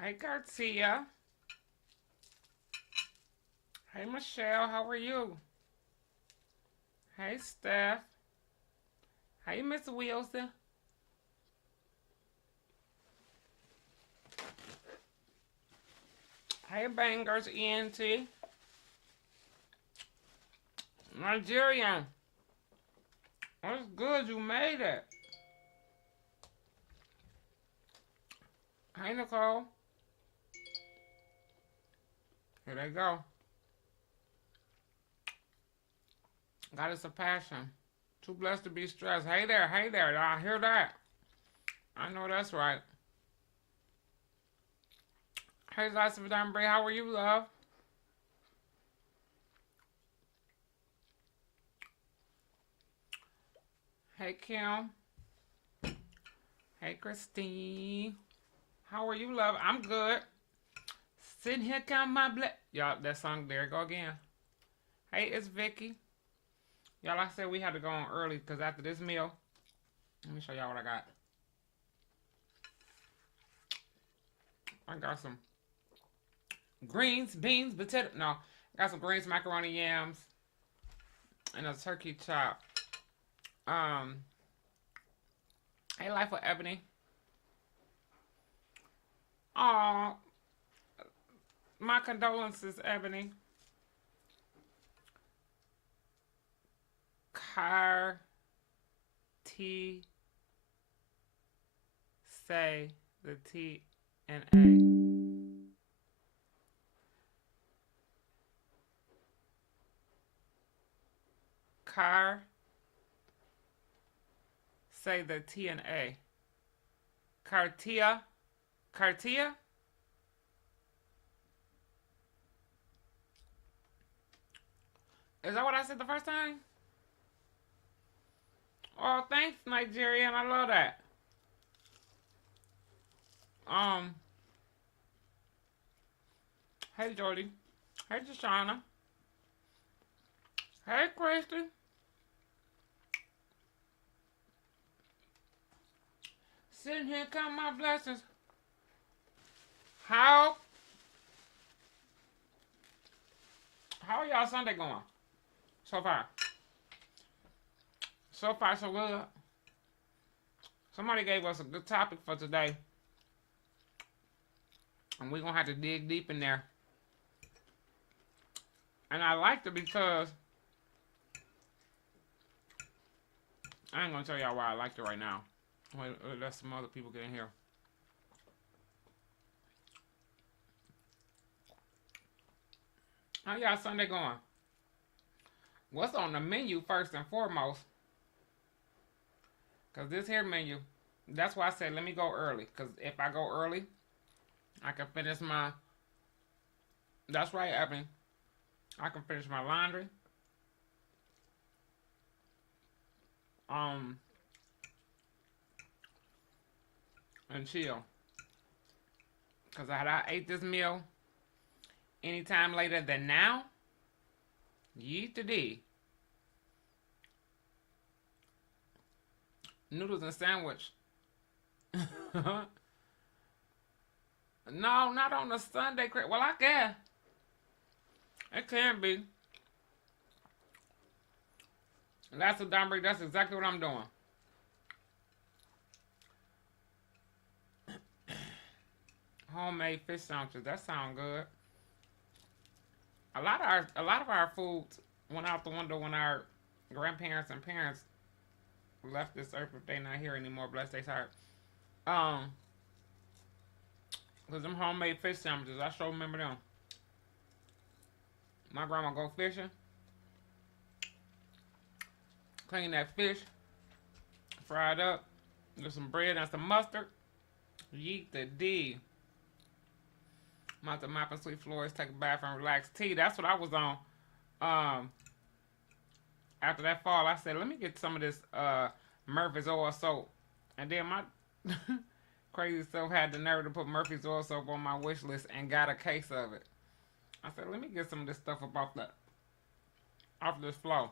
Hey, Garcia. Hey, Michelle. How are you? Hey, Steph. Hey, Miss Wilson. Hey, Bangers ENT. Nigerian. That's good. You made it. Hey, Nicole. Here they go. God is a passion. Too blessed to be stressed. Hey there. Hey there. Y'all hear that? I know that's right. Hey, lots of Bray. How are you, love? Hey, Kim. Hey, Christine. How are you, love? I'm good. Sitting here counting my blood. Y'all, that song, there you go again. Hey, it's Vicky. Y'all, I said we had to go on early because after this meal, let me show y'all what I got. I got some greens, beans, potato. No, I got some greens, macaroni, yams, and a turkey chop. Um, hey, Life with Ebony. Aw, my condolences, Ebony. Car T say the T and A. Car say the T and A. Cartia. Cartia? Is that what I said the first time? Oh, thanks, Nigerian. I love that. Um, hey, Jordy. Hey, Deshauna. Hey, Christy. Sitting here counting my blessings. How how are y'all Sunday going? So far. So far, so good. Somebody gave us a good topic for today. And we're going to have to dig deep in there. And I liked it because I ain't going to tell y'all why I liked it right now. Wait, let some other people get in here. How y'all Sunday going? What's on the menu first and foremost? Because this here menu, that's why I said let me go early. Because if I go early, I can finish my, that's right, Evan. I can finish my laundry. Um, and chill. Because had I ate this meal anytime later than now, yeet to D. Noodles and sandwich. No, not on a Sunday. Well, I guess. It can be. That's what Don Break. That's exactly what I'm doing. Homemade fish sandwiches. That sounds good. A lot of our foods went out the window when our grandparents and parents left this earth. If they not here anymore, bless their heart. Um, cause them homemade fish sandwiches, I sure remember them. My grandma go fishing, clean that fish, fry it up, with some bread and some mustard. Yeet the D. I'm out to mop and sweep floors, take a bath, and relax. Tea. That's what I was on. Um, After that fall, I said, let me get some of this Murphy's oil soap, and then my crazy self had the nerve to put Murphy's oil soap on my wish list and got a case of it. I said, let me get some of this stuff up off this flow.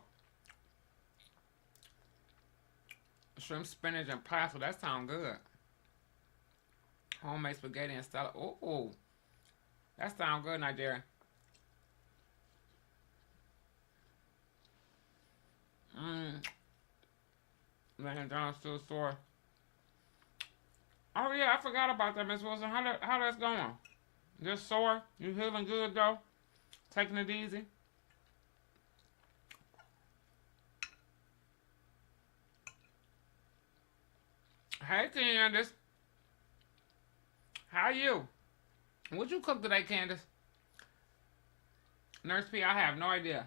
Shrimp, spinach, and pasta. That sounds good. Homemade spaghetti and salad. Ooh, that sounds good, Nigeria. Mmm. Man, John's still sore. Oh yeah, I forgot about that, Miss Wilson. How that's going? Just sore? You healing good though? Taking it easy? Hey Candace, how you? What you cook today, Candace? Nurse P, I have no idea.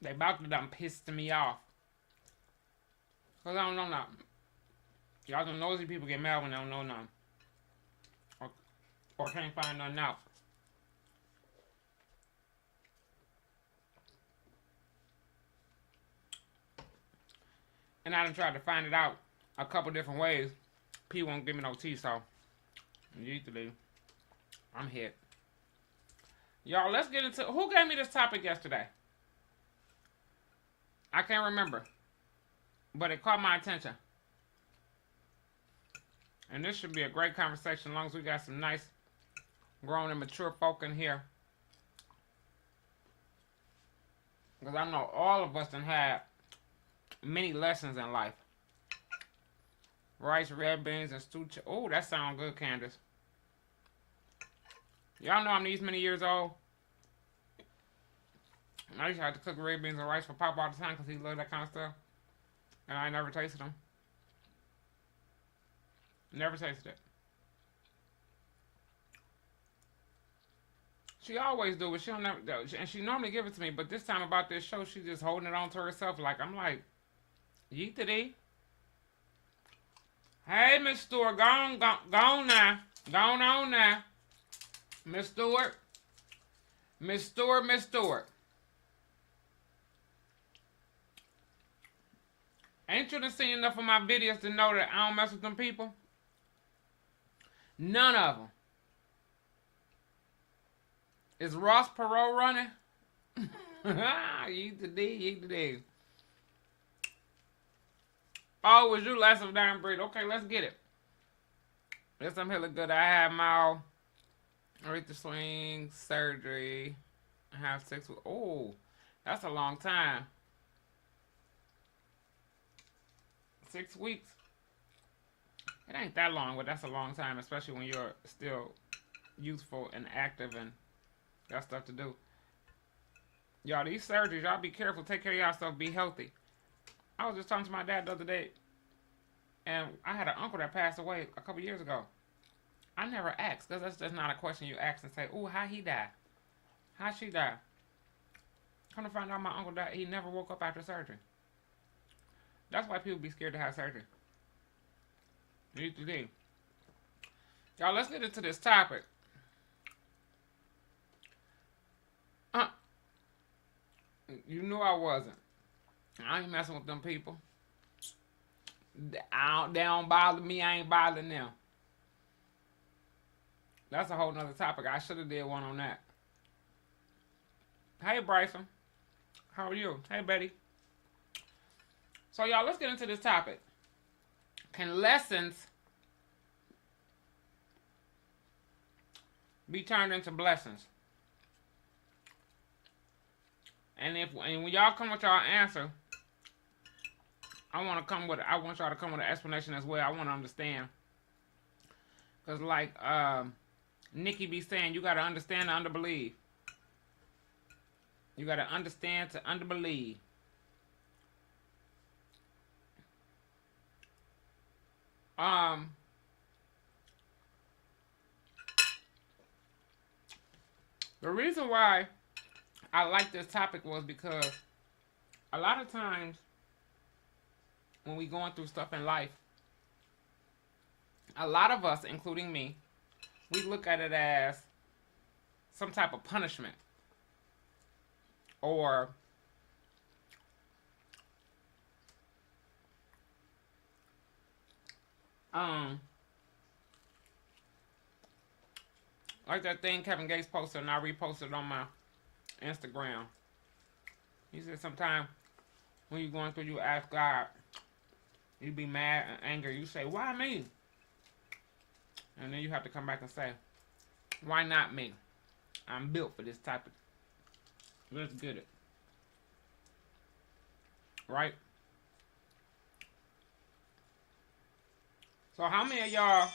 They about to done pissed me off. Cause I don't know nothing. Y'all some nosy people get mad when they don't know nothing. Or, or can't find nothing out. And I done tried to find it out a couple different ways. P won't give me no tea, so usually I'm hit. Y'all, let's get into who gave me this topic yesterday? I can't remember. But it caught my attention. And this should be a great conversation as long as we got some nice grown and mature folk in here. Because I know all of us done had many lessons in life. Rice, red beans, and stew. Oh, that sounds good, Candace. Y'all know I'm these many years old. I used to have to cook red beans and rice for Papa all the time because he loved that kind of stuff. And I never tasted them. Never tasted it. She always do, but she don't never, and she normally give it to me. But this time about this show, she just holding it on to herself. Like I'm like, yeet to thee. Hey, Miss Stewart, go on now, go on now, Miss Stewart, Miss Stewart, Miss Stewart. Ain't you done seen enough of my videos to know that I don't mess with them people? None of them. Is Ross Perot running? Yeet the D, yeet the D. Oh, was you last of damn breed? Okay, let's get it. Yes, I'm here look good. I had my urethral swing surgery. I have 6 weeks. Oh, that's a long time. 6 weeks. It ain't that long, but that's a long time, especially when you're still youthful and active and got stuff to do. Y'all, these surgeries, y'all be careful. Take care of yourself. Be healthy. I was just talking to my dad the other day, and I had an uncle that passed away a couple years ago. I never asked, because that's just not a question you ask and say, ooh, how he died? How she died? Come to find out my uncle died, he never woke up after surgery. That's why people be scared to have surgery. Need to do. Y'all, let's get into this topic. You knew I wasn't. I ain't messing with them people. They don't bother me, I ain't bothering them. That's a whole nother topic. I should have did one on that. Hey, Bryson. How are you? Hey, Betty. So, y'all, let's get into this topic. Can lessons be turned into blessings? And when y'all come with y'all answer, I want y'all to come with an explanation as well. I want to understand. Because like Nikki be saying, you got to understand to underbelieve. You got to understand to underbelieve. The reason why I like this topic was because a lot of times when we going through stuff in life, a lot of us, including me, we look at it as some type of punishment or like that thing Kevin Gates posted and I reposted on my Instagram. He said sometimes when you're going through, you ask God, You be mad and angry. You say, why me? And then you have to come back and say, why not me? I'm built for this type of... Let's get it. Right? So how many of y'all...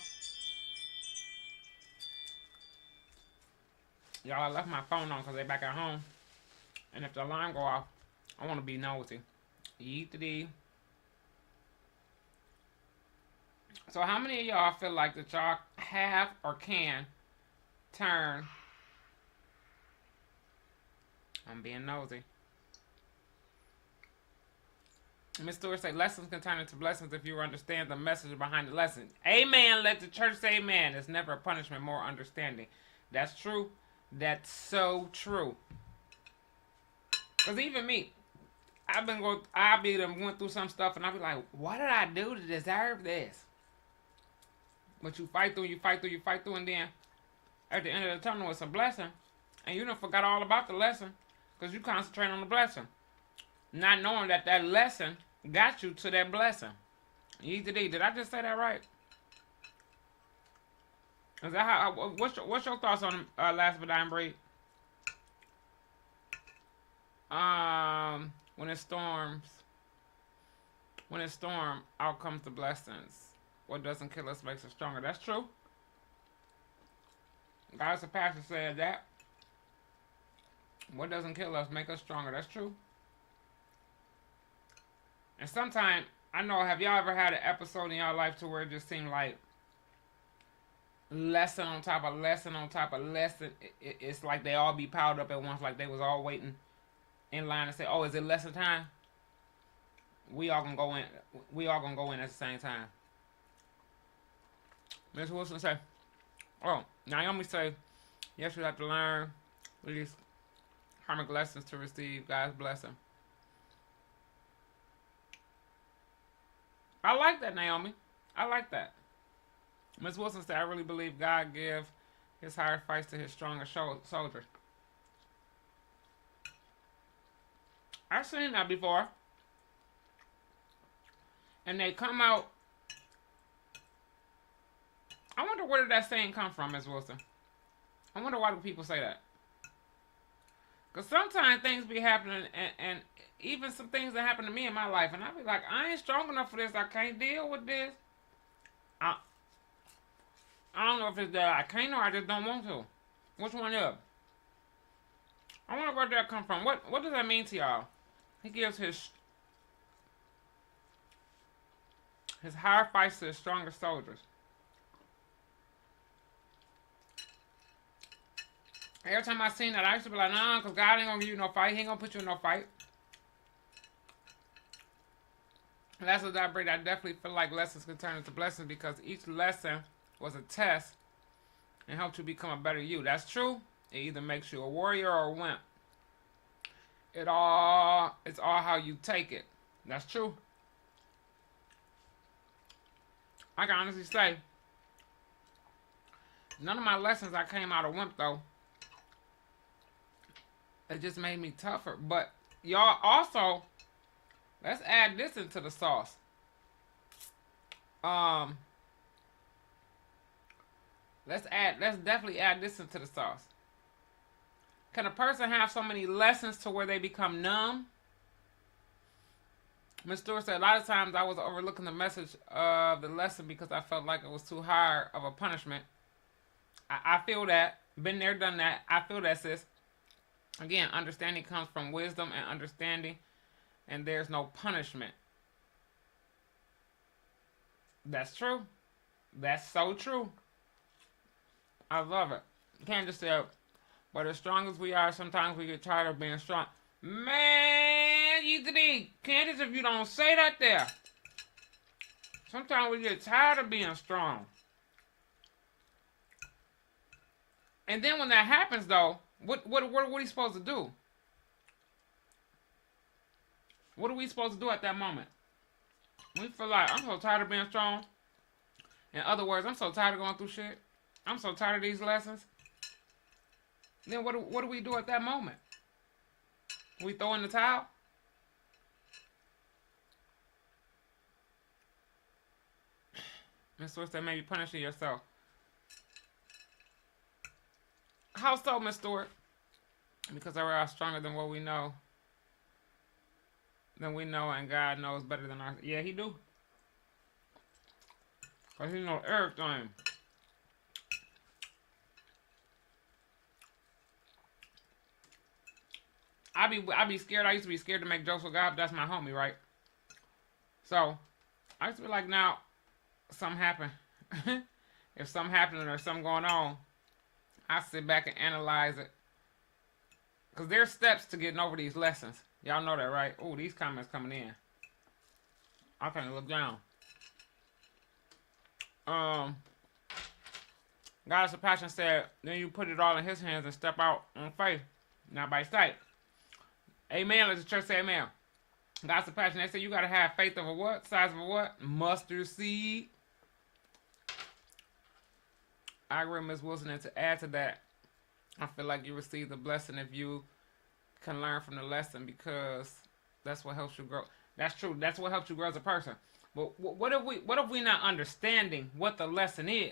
Y'all, I left my phone on because they back at home. And if the alarm go off, I want to be nosy. Yeet-a-dee. So how many of y'all feel like that y'all have or can turn... I'm being nosy. Miss Stewart say, lessons can turn into blessings if you understand the message behind the lesson. Amen. Let the church say amen. It's never a punishment, more understanding. That's true. That's so true. Because even me, I went through some stuff and I be like, what did I do to deserve this? But you fight through, and then at the end of the tunnel, it's a blessing. And you done forgot all about the lesson because you concentrate on the blessing. Not knowing that that lesson got you to that blessing. Did I just say that right? Is that how? What's your thoughts on Last But Dying Breed? When it storms, out comes the blessings. What doesn't kill us makes us stronger. That's true. God's the pastor said that. What doesn't kill us make us stronger. That's true. And sometimes, I know, have y'all ever had an episode in y'all life to where it just seemed like lesson on top of lesson on top of lesson? It's like they all be piled up at once, like they was all waiting in line to say, oh, is it lesson time? We all gonna go in. We all gonna go in at the same time. Miss Wilson say, oh, Naomi say, yes, you have to learn these karmic lessons to receive God's blessing. I like that, Naomi. I like that. Miss Wilson said, I really believe God gives his higher fights to his stronger soldiers. I've seen that before. And they come out. I wonder where did that saying come from, Miss Wilson? I wonder why do people say that? Because sometimes things be happening and even some things that happen to me in my life, and I be like, I ain't strong enough for this. I can't deal with this. I don't know if it's that I can't or I just don't want to. Which one is? I wonder where that come from. What does that mean to y'all? He gives his higher fights to his stronger soldiers. Every time I seen that, I used to be like, nah, because God ain't going to give you no fight. He ain't going to put you in no fight. Lessons that I bring, I definitely feel like lessons can turn into blessings because each lesson was a test and helped you become a better you. That's true. It either makes you a warrior or a wimp. It's all how you take it. That's true. I can honestly say, none of my lessons I came out a wimp though. It just made me tougher. But y'all also, let's add this into the sauce. Let's definitely add this into the sauce. Can a person have so many lessons to where they become numb? Ms. Stewart said, a lot of times I was overlooking the message of the lesson because I felt like it was too hard of a punishment. I feel that. Been there, done that. I feel that, sis. Again, understanding comes from wisdom and understanding, and there's no punishment. That's true. That's so true. I love it. Candace said, but as strong as we are, sometimes we get tired of being strong. Man, Candace, if you don't say that there. Sometimes we get tired of being strong. And then when that happens, though, what are we supposed to do? What are we supposed to do at that moment? We feel like, I'm so tired of being strong. In other words, I'm so tired of going through shit. I'm so tired of these lessons. Then what do we do at that moment? We throw in the towel? Miss Stewart said maybe punishing yourself. How so, Miss Stewart? Because we're all stronger than what we know. Than we know, and God knows better than us. Yeah, he do. Because he knows everything. I be scared. I used to be scared to make jokes with God, but that's my homie, right? So, I used to be like, now, something happened. If something happening or something going on, I sit back and analyze it. Because there's steps to getting over these lessons. Y'all know that, right? Oh, these comments coming in. I can't look down. Goddess of Passion said, then you put it all in his hands and step out on faith, not by sight. Amen. Let the church say amen. Goddess of Passion, they say you got to have faith of a what? Size of a what? Mustard seed. I agree, Ms. Wilson, and to add to that, I feel like you receive the blessing if you can learn from the lesson, because that's what helps you grow. That's true. That's what helps you grow as a person. But what if we not understanding what the lesson is?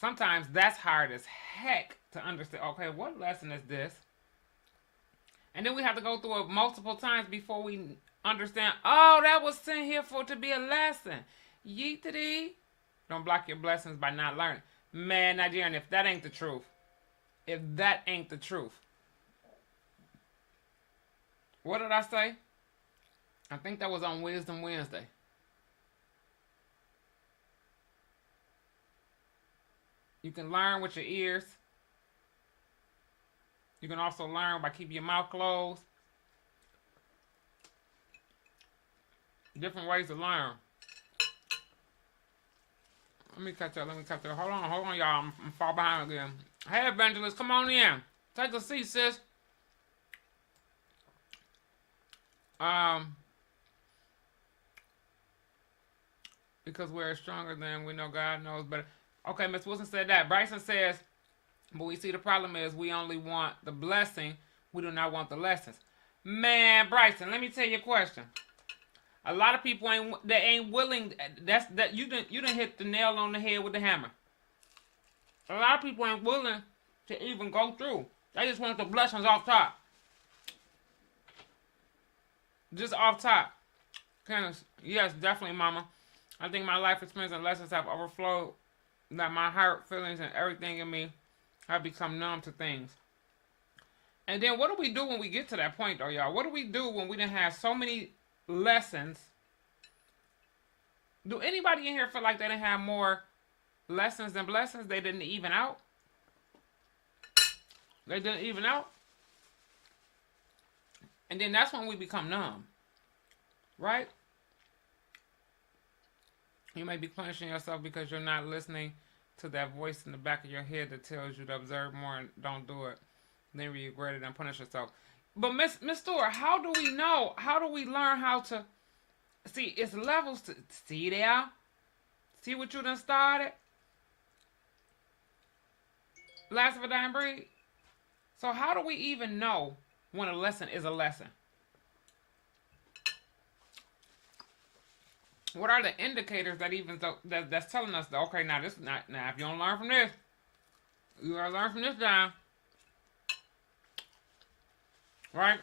Sometimes that's hard as heck to understand. Okay, what lesson is this? And then we have to go through it multiple times before we understand, oh, that was sent here for to be a lesson. Yeetity. Don't block your blessings by not learning. Man, Nigerian, if that ain't the truth. If that ain't the truth. What did I say? I think that was on Wisdom Wednesday. You can learn with your ears. You can also learn by keeping your mouth closed. Different ways to learn. Let me catch up. Hold on, y'all. I'm far behind again. Hey, Evangelist, come on in. Take a seat, sis. Because we're stronger than we know God knows better. Okay, Miss Wilson said that. Bryson says, but we see the problem is we only want the blessing. We do not want the lessons. Man, Bryson, let me tell you a question. A lot of people ain't willing. You didn't hit the nail on the head with the hammer. A lot of people ain't willing to even go through. They just want the blessings off top. Just off top. Yes, definitely, Mama. I think my life experience and lessons have overflowed. That my heart, feelings, and everything in me have become numb to things. And then what do we do when we get to that point, though, y'all? What do we do when we didn't have so many lessons? Do anybody in here feel like they didn't have more lessons than blessings? They didn't even out? They didn't even out? And then that's when we become numb. Right? You may be punishing yourself because you're not listening to that voice in the back of your head that tells you to observe more and don't do it. Then you regret it and punish yourself. But Miss Stewart, how do we know? How do we learn how to see? It's levels to see there. See what you done started. Last of a dying breed. So how do we even know when a lesson is a lesson? What are the indicators that even that's telling us that, okay, now this is not, now if you don't learn from this, you gotta learn from this down. Right?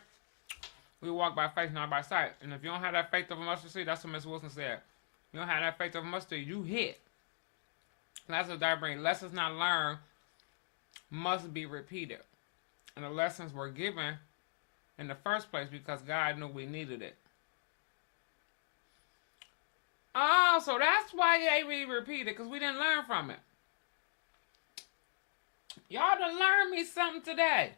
We walk by faith, not by sight. And if you don't have that faith of a mustard seed, that's what Miss Wilson said. You don't have that faith of a mustard seed, you hit. That's what that brings. Lessons not learned must be repeated. And the lessons were given in the first place because God knew we needed it. Oh, so that's why they repeated, because we didn't learn from it. Y'all done learned me something today.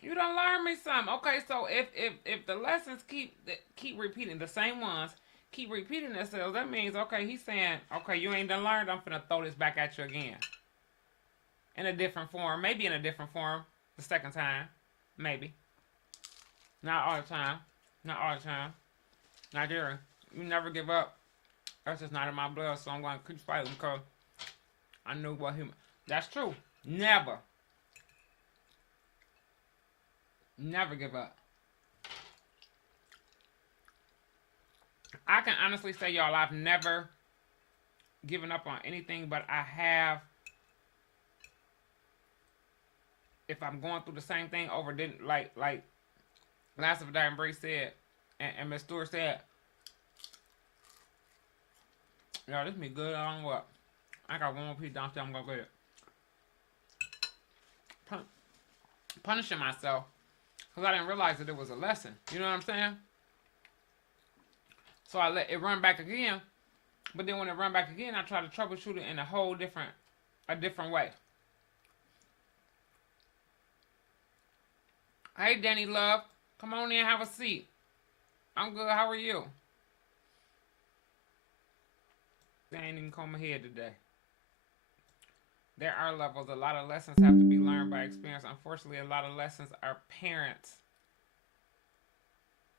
You done learned me something. Okay, so if the lessons keep repeating, the same ones keep repeating themselves, that means, okay, he's saying, okay, you ain't done learned, I'm finna throw this back at you again. In a different form. Maybe in a different form the second time. Maybe. Not all the time. Not all the time. Nigeria, you never give up. That's just not in my blood, so I'm going to keep fighting because I knew what human. That's true. Never. Never give up. I can honestly say, y'all, I've never given up on anything, but I have, if I'm going through the same thing over, didn't like last of Diane Bree said, and Miss Stewart said, yo, this be good. I don't know what. I got one more piece downstairs. I'm gonna get it. Punishing myself because I didn't realize that it was a lesson. You know what I'm saying? So I let it run back again. But then when it run back again, I try to troubleshoot it in a different way. Hey, Danny Love, come on in, have a seat. I'm good. How are you? They ain't even comb my head today. There are levels. A lot of lessons have to be learned by experience. Unfortunately, a lot of lessons our parents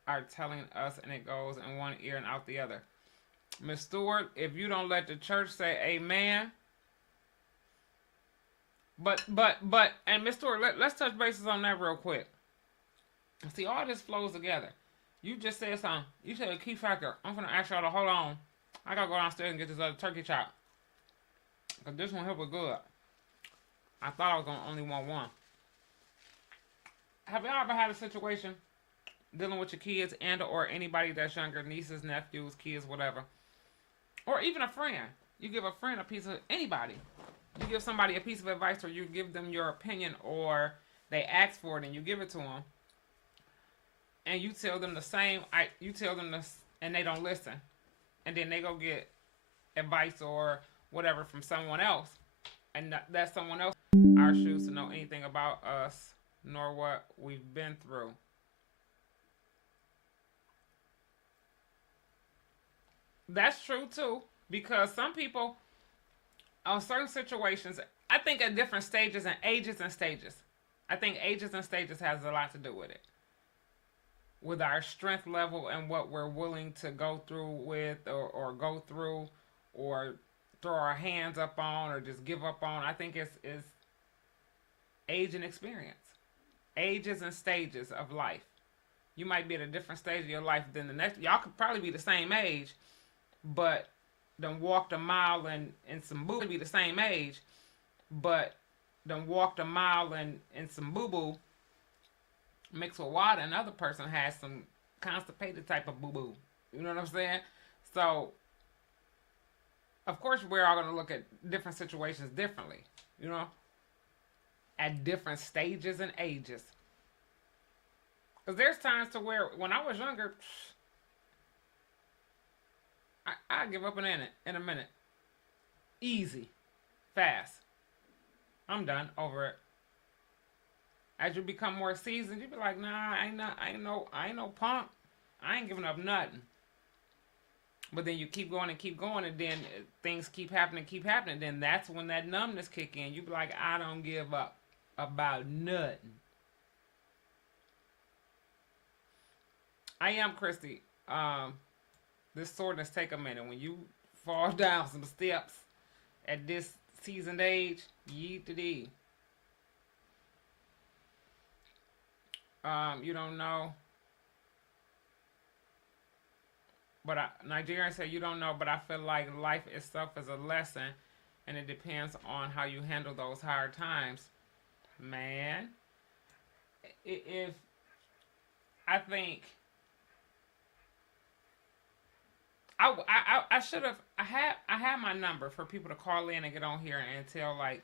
are telling us, and it goes in one ear and out the other. Miss Stewart, if you don't let the church say amen. But, and Miss Stewart, let's touch bases on that real quick. See, all this flows together. You just said something. You said a key factor. I'm going to ask y'all to hold on. I got to go downstairs and get this other turkey chop. Because this one here was good. I thought I was going to only want one. Have y'all ever had a situation dealing with your kids and or anybody that's younger, nieces, nephews, kids, whatever, or even a friend? You give a friend a piece of anybody. You give somebody a piece of advice, or you give them your opinion, or they ask for it and you give it to them, and you tell them the same. You tell them this, and they don't listen, and then they go get advice or whatever from someone else, and that someone else our shoes to know anything about us nor what we've been through. That's true too, because some people on certain situations, I think at different stages and ages and stages. I think ages and stages has a lot to do with it. With our strength level and what we're willing to go through with or go through or throw our hands up on or just give up on. I think it's age and experience. Ages and stages of life. You might be at a different stage of your life than the next. Y'all could probably be the same age, but done walked a mile and some boo be the same age, but done walked a mile and some boo boo mixed with water. Another person has some constipated type of boo boo. You know what I'm saying? So, of course, we're all going to look at different situations differently. You know, at different stages and ages. Because there's times to where when I was younger, I give up in a minute. Easy. Fast. I'm done. Over it. As you become more seasoned, you be like, nah, I ain't no punk. I ain't giving up nothing. But then you keep going, and then things keep happening. Then that's when that numbness kick in. You be like, I don't give up about nothing. I am Christy. This soreness take a minute. When you fall down some steps at this seasoned age, yeet to thee. You don't know. But Nigerian said, you don't know, but I feel like life itself is a lesson, and it depends on how you handle those hard times. Man, if I think I should have I had my number for people to call in and get on here and tell, like,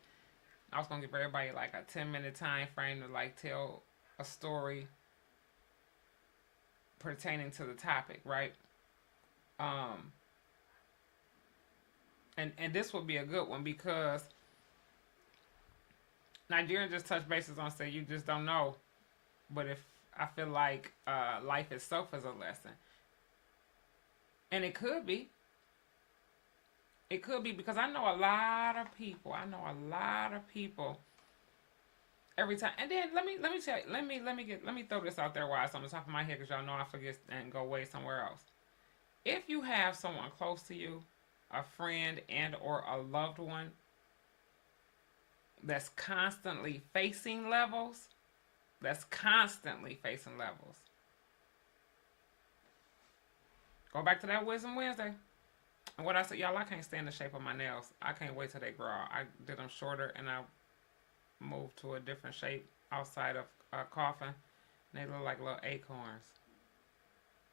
I was gonna give everybody like a 10-minute time frame to like tell a story pertaining to the topic, right? And this would be a good one because Nigerian just touched bases on say you just don't know, but if I feel like life itself is a lesson, and it could be because I know a lot of people. Every time, and then let me tell you, let me throw this out there while it's on the top of my head because y'all know I forget and go way somewhere else. If you have someone close to you, a friend and or a loved one that's constantly facing levels, Go back to that Wisdom Wednesday. And what I said, y'all, I can't stand the shape of my nails. I can't wait till they grow. I did them shorter and I moved to a different shape outside of coughing. And they look like little acorns.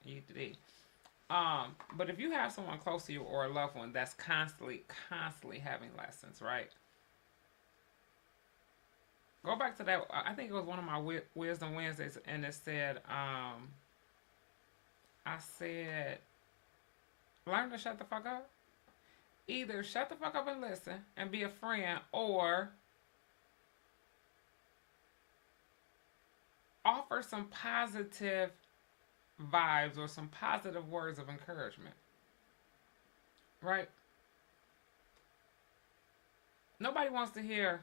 You did. But if you have someone close to you or a loved one that's constantly having lessons, right? Go back to that. I think it was one of my Wisdom Wednesdays, and it said, I said, learn to shut the fuck up. Either shut the fuck up and listen and be a friend, or offer some positive vibes or some positive words of encouragement. Right? Nobody wants to hear,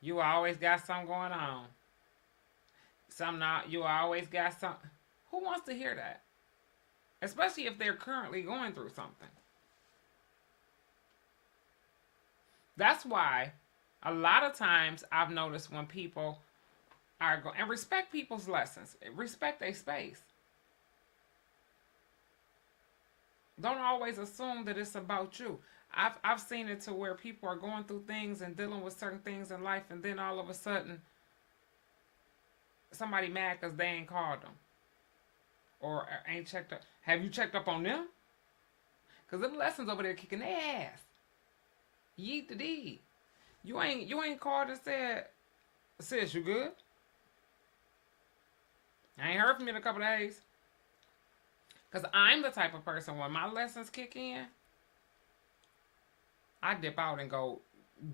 you always got something going on. Some not, you always got something. Who wants to hear that? Especially if they're currently going through something. That's why a lot of times I've noticed when people are going, and respect people's lessons, respect their space. Don't always assume that it's about you. I've seen it to where people are going through things and dealing with certain things in life, and then all of a sudden somebody mad because they ain't called them or ain't checked up. Have you checked up on them? Because them lessons over there kicking their ass. Yeet the deed. You ain't called and said, sis, you good? I ain't heard from you in a couple of days. Because I'm the type of person, when my lessons kick in, I dip out and go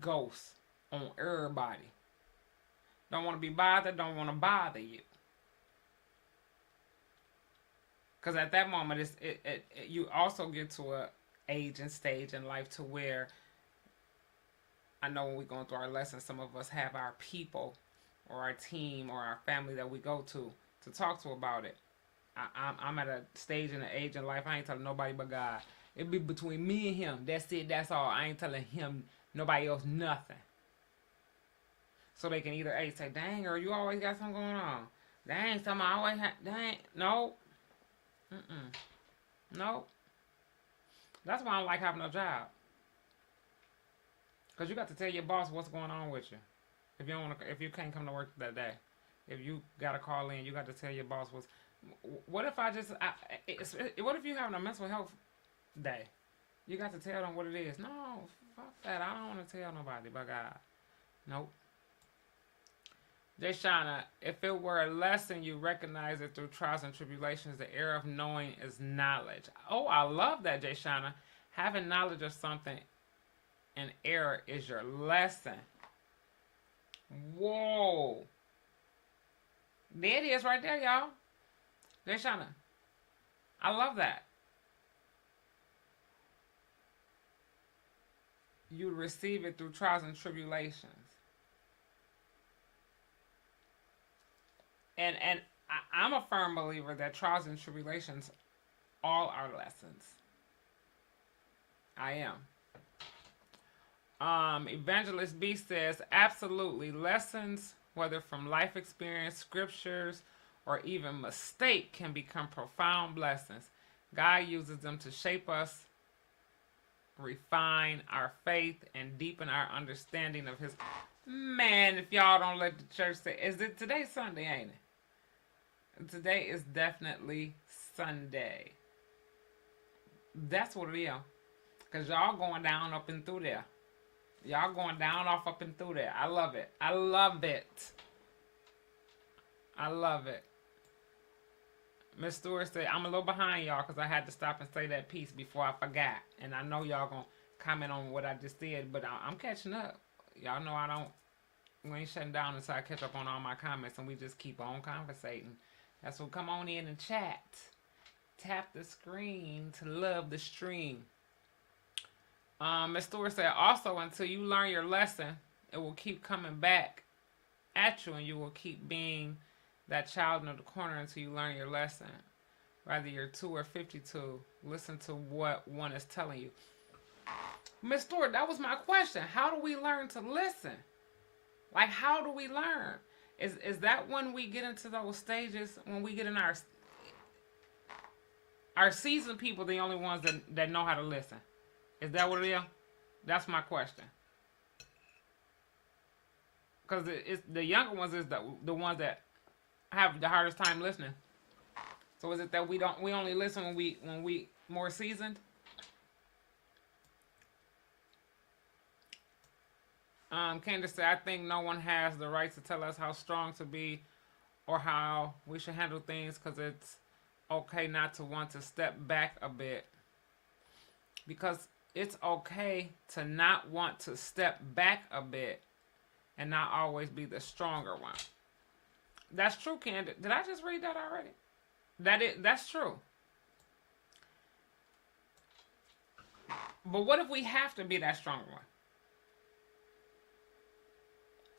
ghost on everybody. Don't want to be bothered, don't want to bother you. Because at that moment, you also get to a age and stage in life to where, I know when we're going through our lessons, some of us have our people or our team or our family that we go to talk to about it. I'm at a stage in the age in life, I ain't telling nobody but God. It be between me and him. That's it, that's all. I ain't telling him, nobody else, nothing. So they can either say, dang, girl, you always got something going on. Dang, something I always have, dang, no. No. That's why I don't like having a job. Because you got to tell your boss what's going on with you. If you can't come to work that day. If you got to call in, you got to tell your boss what's... What if what if you're having a mental health day? You got to tell them what it is. No, fuck that. I don't want to tell nobody but God. Nope. Jay Shauna, if it were a lesson, you recognize it through trials and tribulations. The air of knowing is knowledge. Oh, I love that, Jay Shauna. Having knowledge of something in error is your lesson. Whoa. There it is right there, y'all. Jay Shauna. I love that. You receive it through trials and tribulations. And I'm a firm believer that trials and tribulations all are lessons. I am. Evangelist B says, absolutely. Lessons, whether from life experience, scriptures, or even mistake, can become profound blessings. God uses them to shape us, refine our faith, and deepen our understanding of his... Man, if y'all don't let the church say... Today's Sunday, ain't it? Today is definitely Sunday. That's what it is. Because y'all going down up and through there. Y'all going down off up and through there. I love it. I love it. I love it. Miss Stewart said, I'm a little behind y'all because I had to stop and say that piece before I forgot. And I know y'all going to comment on what I just did, but I'm catching up. Y'all know we ain't shutting down until I catch up on all my comments, and we just keep on conversating. That's what, come on in and chat. Tap the screen to love the stream. Ms. Stewart said, also, until you learn your lesson, it will keep coming back at you, and you will keep being that child in the corner until you learn your lesson. Whether you're 2 or 52, listen to what one is telling you. Ms. Stewart, that was my question. How do we learn to listen? Like, how do we learn? Is that when we get into those stages, when we get in Are seasoned people the only ones that know how to listen? Is that what it is? That's my question. Because it's the younger ones is the ones that have the hardest time listening. So is it that we only listen when we more seasoned? Candace said, I think no one has the right to tell us how strong to be or how we should handle things because it's okay not to want to step back a bit. Because it's okay to not want to step back a bit and not always be the stronger one. That's true, Candace. Did I just read that already? That's true. But what if we have to be that stronger one?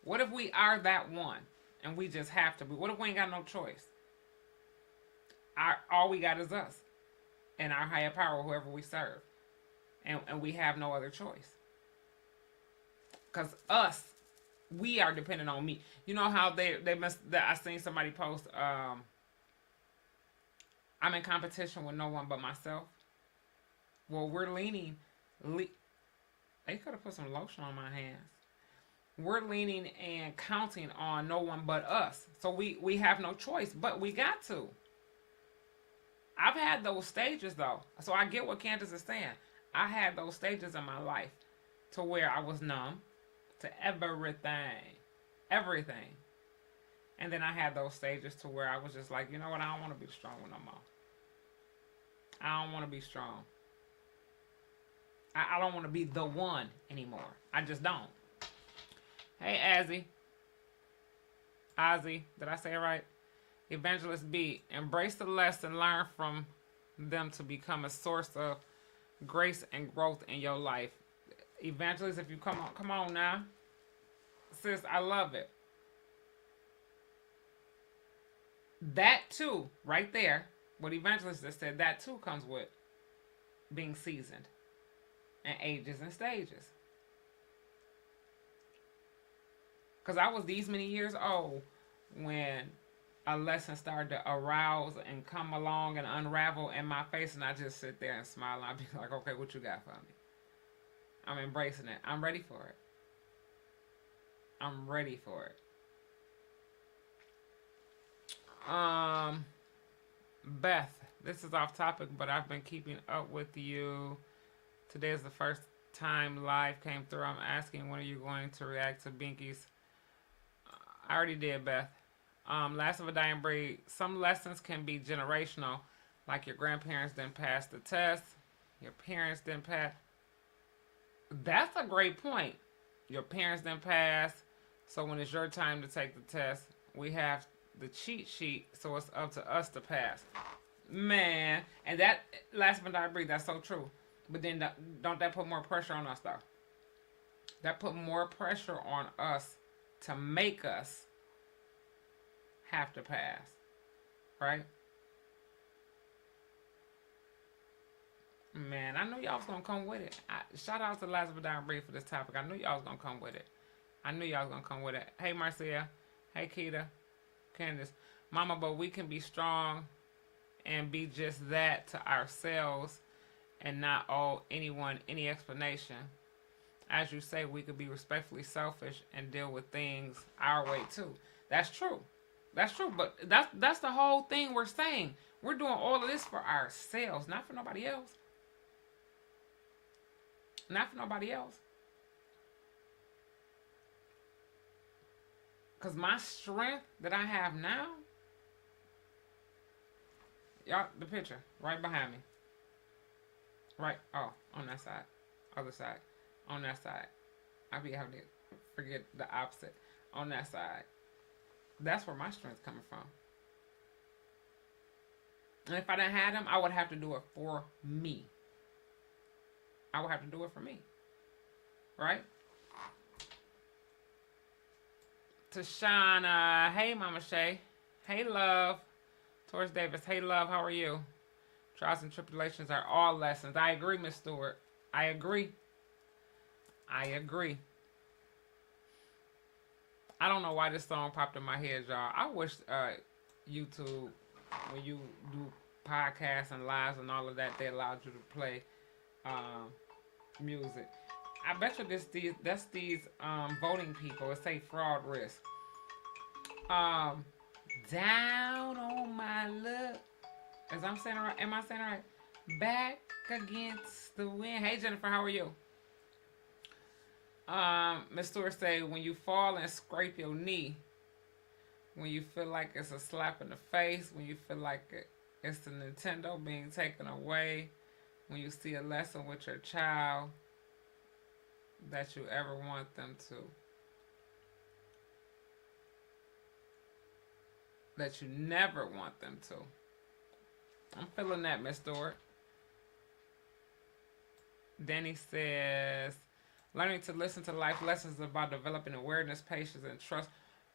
What if we are that one and we just have to be? What if we ain't got no choice? All we got is us and our higher power, whoever we serve. And we have no other choice. Because us, we are dependent on me. You know how they must, I seen somebody post, I'm in competition with no one but myself. Well, we're leaning, they could have put some lotion on my hands. We're leaning and counting on no one but us. So we have no choice, but we got to. I've had those stages though. So I get what Candace is saying. I had those stages in my life to where I was numb to everything. Everything. And then I had those stages to where I was just like, you know what, I don't want to be strong no more. I don't want to be strong. I don't want to be the one anymore. I just don't. Hey, Ozzy, did I say it right? Evangelist B, embrace the lesson, learn from them to become a source of grace and growth in your life. Evangelist, if you come on now. Sis, I love it. That too, right there, what Evangelist just said, that too comes with being seasoned and ages and stages. Because I was these many years old when a lesson started to arouse and come along and unravel in my face, and I just sit there and smile and I'd be like, okay, what you got for me? I'm embracing it. I'm ready for it. I'm ready for it. Beth, this is off topic, but I've been keeping up with you. Today is the first time live came through. I'm asking, when are you going to react to Binky's? I already did, Beth. Last of a Dying Breed. Some lessons can be generational, like your grandparents didn't pass the test, your parents didn't pass. That's a great point. Your parents didn't pass, so when it's your time to take the test, we have the cheat sheet, so it's up to us to pass. Man, and that, last of a Dying Breed, that's so true. But then don't that put more pressure on us, though? That put more pressure on us to make us have to pass, right? Man, I knew y'all was gonna come with it. Shout out to Last of a Dying Breed for this topic. I knew y'all was gonna come with it. I knew y'all was gonna come with it. Hey, Marcia. Hey, Keita. Candace. Mama, but we can be strong and be just that to ourselves and not owe anyone any explanation. As you say, we could be respectfully selfish and deal with things our way too. That's true. That's true. But that's the whole thing we're saying. We're doing all of this for ourselves, not for nobody else. Not for nobody else. Because my strength that I have now, y'all, the picture right behind me. Right, oh, on that side. Other side. On that side. I be having to forget the opposite. On that side. That's where my strength's coming from. And if I didn't have them, I would have to do it for me. I would have to do it for me. Right? Tashana. Hey, Mama Shay. Hey, love. Taurus Davis. Hey, love. How are you? Trials and tribulations are all lessons. I agree, Miss Stewart. I agree. I agree. I don't know why this song popped in my head, y'all. I wish YouTube, when you do podcasts and lives and all of that, they allowed you to play um, music. I bet you that's these voting people. It say fraud risk. Um, down on my luck. As I'm saying it right, am I saying it right? Back against the wind. Hey Jennifer, how are you? Miss Stewart say when you fall and scrape your knee, when you feel like it's a slap in the face, when you feel like it's the Nintendo being taken away, when you see a lesson with your child that you ever want them to, that you never want them to. I'm feeling that, Miss Stewart. Danny says, learning to listen to life lessons is about developing awareness, patience, and trust.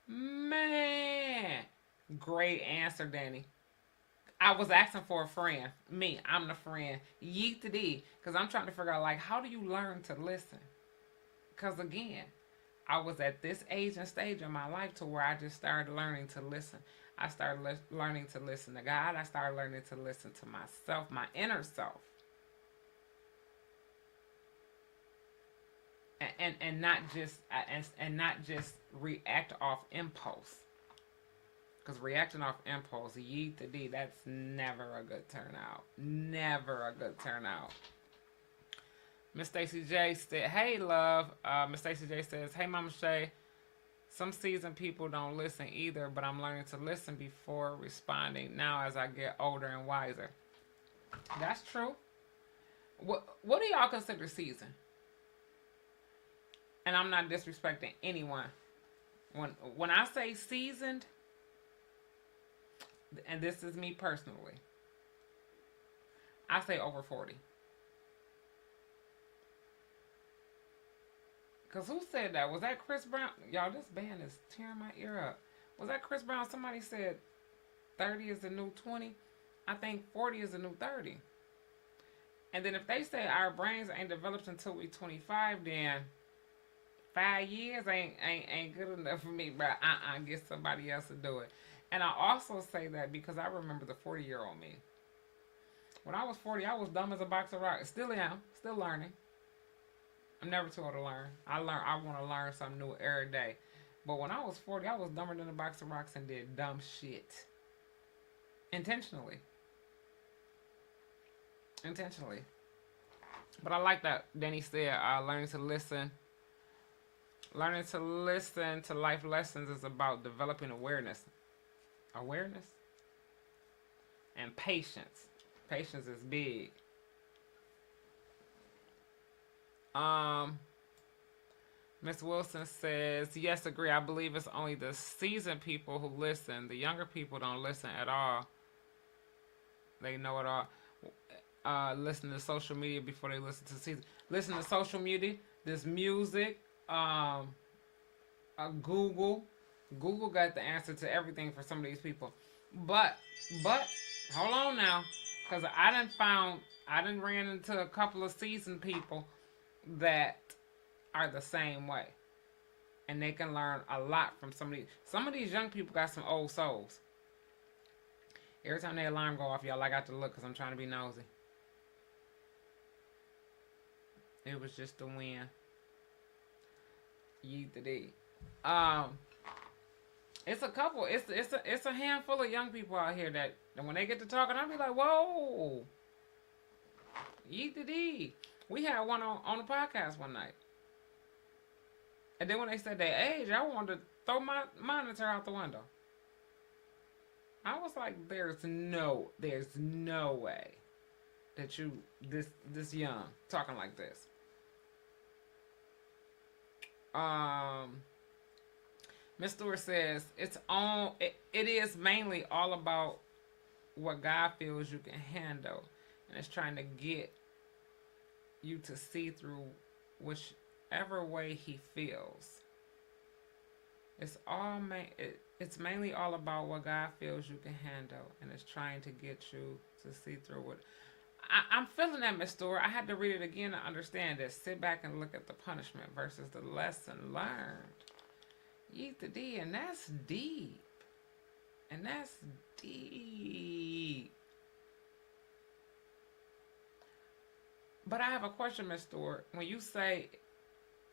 Man, great answer, Danny. I was asking for a friend. Me, I'm the friend. Yeet to D. Because I'm trying to figure out, like, how do you learn to listen? Because, again, I was at this age and stage in my life to where I just started learning to listen. I started learning to listen to God. I started learning to listen to myself, my inner self. And not just react off impulse. Because reacting off impulse, yeet the D, that's never a good turnout. Never a good turnout. Miss Stacy J said, hey, love. Miss Stacy J says, hey, Mama Shay. Some seasoned people don't listen either, but I'm learning to listen before responding now as I get older and wiser. That's true. What do y'all consider seasoned? And I'm not disrespecting anyone. When I say seasoned, and this is me personally, I say over 40. Because who said that? Was that Chris Brown? Y'all, this band is tearing my ear up. Was that Chris Brown? Somebody said 30 is the new 20. I think 40 is the new 30. And then if they say our brains ain't developed until we 25, then 5 years ain't good enough for me, but get somebody else to do it. And I also say that because I remember the 40-year-old me. When I was 40, I was dumb as a box of rocks. Still am. Still learning. I'm never too old to learn. I want to learn something new every day. But when I was 40, I was dumber than a box of rocks and did dumb shit. Intentionally. But I like that Danny said, learning to listen. Learning to listen to life lessons is about developing awareness. Awareness? And patience. Patience is big. Miss Wilson says, yes, agree. I believe it's only the seasoned people who listen. The younger people don't listen at all. They know it all. Listen to social media before they listen to season. Listen to social media, this music, Google. Google got the answer to everything for some of these people. But, hold on now. Because I done ran into a couple of seasoned people that are the same way. And they can learn a lot from some of these young people got some old souls. Every time their alarm go off, y'all, I got to look because I'm trying to be nosy. It was just the wind. Yeet the D. It's a couple. It's a handful of young people out here that when they get to talking, I'll be like, whoa. Yeet the D. We had one on the podcast one night. And then when they said their age, I wanted to throw my monitor out the window. I was like, there's no way that you this young talking like this. Miss Stewart says it is mainly all about what God feels you can handle, and it's trying to get you to see through whichever way He feels. It's mainly all about what God feels you can handle, and it's trying to get you to see through it. I'm feeling that, Miss Stewart. I had to read it again to understand this. Sit back and look at the punishment versus the lesson learned. Yeet the D, and that's deep. And that's deep. But I have a question, Miss Stewart. When you say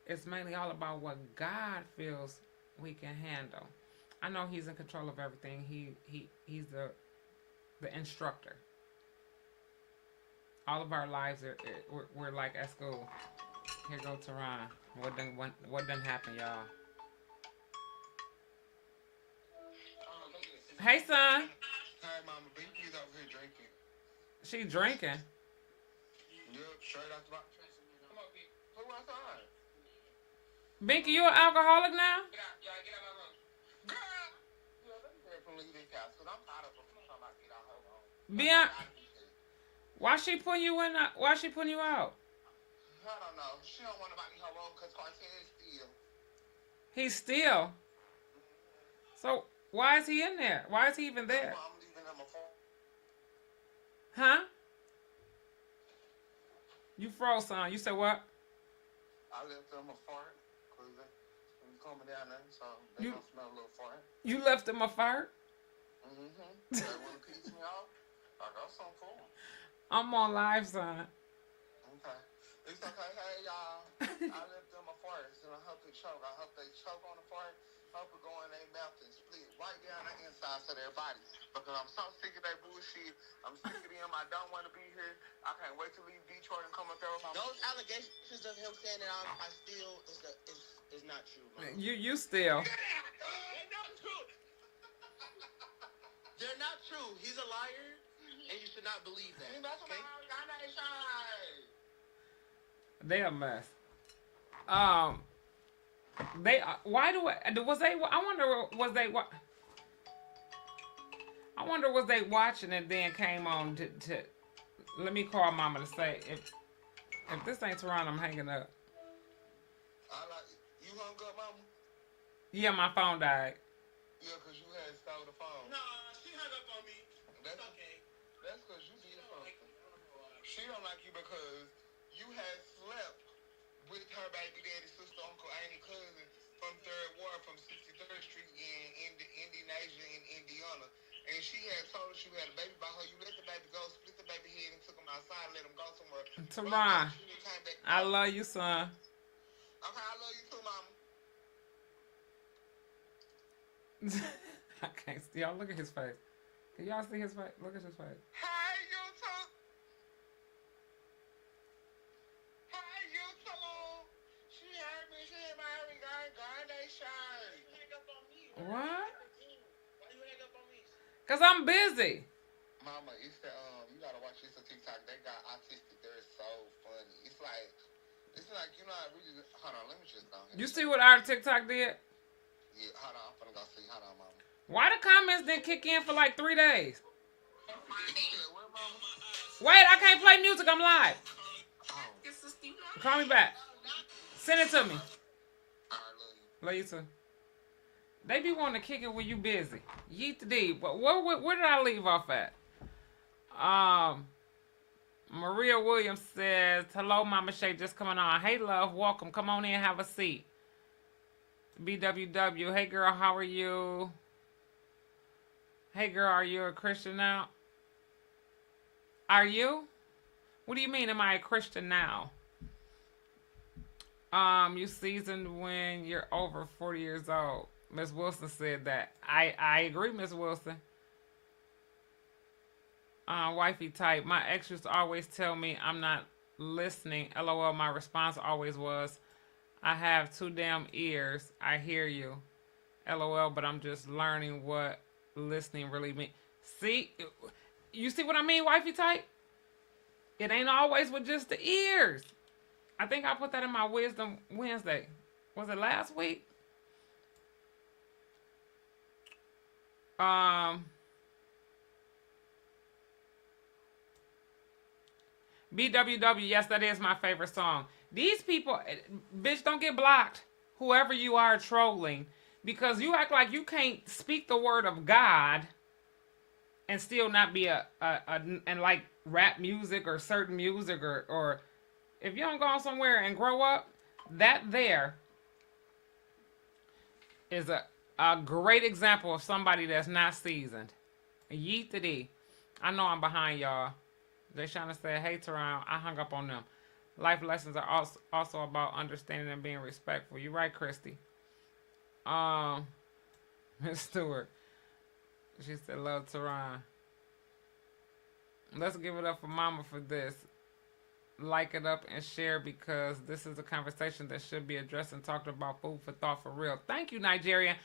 it's mainly all about what God feels we can handle, I know He's in control of everything. He's the instructor. All of our lives we're like at school. Here go Teron. What done happened, y'all? Hey, son. Hey, Mama, Binky's over here drinking. She drinking. Yep, straight out the box. Come on, B. Who outside? Binky, you an alcoholic now? Get out, y'all, get out my room. Girl! Yeah, let me girl from leave this house, because I'm tired of her talking about get out her room. Bian, why she putting you in? Why she putting you out? I don't know. She don't want nobody in her room because Cartel is still. He's still. So why is he in there? Why is he even there? I'm leaving him a phone. Huh? You froze, son. You said what? I left them a fart because they coming down there, so they You gonna smell a little fart. you left him a fart? Mm-hmm. They want to piss me off? I got something for them. I'm on live, son. Okay. It's okay. Hey, y'all. I left them a fart, and I hope they choke. I hope they choke on the fart. I hope it go in their mouth and split right down the insides of their body. Because I'm so sick of that bullshit. I'm sick of them. I don't want to be here. I can't wait to leave Detroit and come up there with my... Those allegations of him saying that I still is not true. Man. You still. They're not true. They're not true. He's a liar, and you should not believe that. Okay? They a mess. They why do was they? I wonder was they what? I wonder was they watching and then came on to let me call Mama to say if this ain't Toronto, I'm hanging up. You hung up, Mama? Yeah, my phone died. Yeah, because you had stole the phone. No, she hung up on me. That's okay. That's because you did something. She don't like you because you had slept with her baby daddy, sister, uncle, auntie, cousin from 3rd Ward from 63rd Street in Indonesia in Indiana. And she had told us you had a baby by her. You let the baby go, split the baby head, and took him outside and let him go somewhere. Teron, I love you, son. Okay, I love you too, Mama. I can't see. Y'all look at his face. Can y'all see his face? Look at his face. Hey, YouTube. Hey, YouTube. She heard me. She heard my Grande shirt. You hang up on me. What? Why you hang up on me? Cause I'm busy. Mama, it's the you gotta watch this on TikTok. They got autistic. They're so funny. It's like you know I really. Hold on, let me just go ahead. You see what our TikTok did? Yeah, hold on. I'm finna go see. Hold on, Mama. Why the comments didn't kick in for like 3 days? Where, Mama? Wait, I can't play music. I'm live. Oh. Call me back. Send it to me. Alright, love you. Love you too. They be wanting to kick it when you busy. Yeet the D. But where did I leave off at? Maria Williams says, hello, Mama Shay, just coming on. Hey, love, welcome. Come on in, have a seat. BWW, hey, girl, how are you? Hey, girl, are you a Christian now? Are you? What do you mean, am I a Christian now? You seasoned when you're over 40 years old. Miss Wilson said that. I agree, Miss Wilson. Wifey type. My ex used to always tell me I'm not listening. LOL, my response always was, I have 2 damn ears. I hear you. LOL, but I'm just learning what listening really means. See? You see what I mean, wifey type? It ain't always with just the ears. I think I put that in my Wisdom Wednesday. Was it last week? BWW, yes, that is my favorite song. These people, bitch, don't get blocked. Whoever you are trolling, because you act like you can't speak the word of God and still not be and like rap music or certain music or if you don't go somewhere and grow up, that there is a great example of somebody that's not seasoned. Yeet to D. I know I'm behind y'all. They trying to say, hey, Teron, I hung up on them. Life lessons are also about understanding and being respectful. You're right, Christy. Um, Miss Stewart. She said, "Love Tehran." Let's give it up for Mama for this. Like it up and share because this is a conversation that should be addressed and talked about. Food for thought for real. Thank you, Nigerian.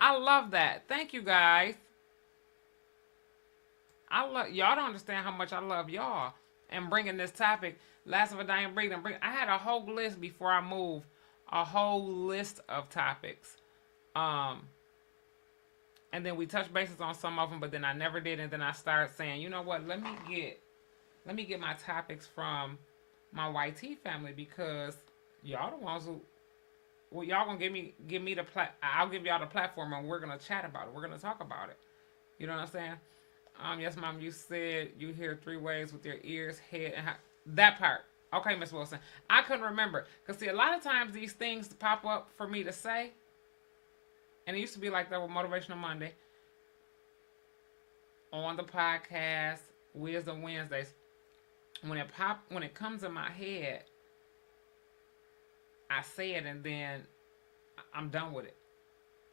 I love that. Thank you, guys. I love y'all. Don't understand how much I love y'all and bringing this topic. Last of a dying breed. I had a whole list before I moved. A whole list of topics. Um, and then we touched bases on some of them, but then I never did. And then I started saying, you know what? Let me get my topics from my YT family because y'all the ones who, well, y'all gonna give me the I'll give y'all the platform and we're gonna chat about it. We're gonna talk about it. You know what I'm saying? Yes, Mom. You said you hear three ways with your ears, head, and that part. Okay, Miss Wilson. I couldn't remember because see, a lot of times these things pop up for me to say, and it used to be like that with Motivational Monday on the podcast, Wisdom Wednesdays. When it comes in my head, I say it and then I'm done with it.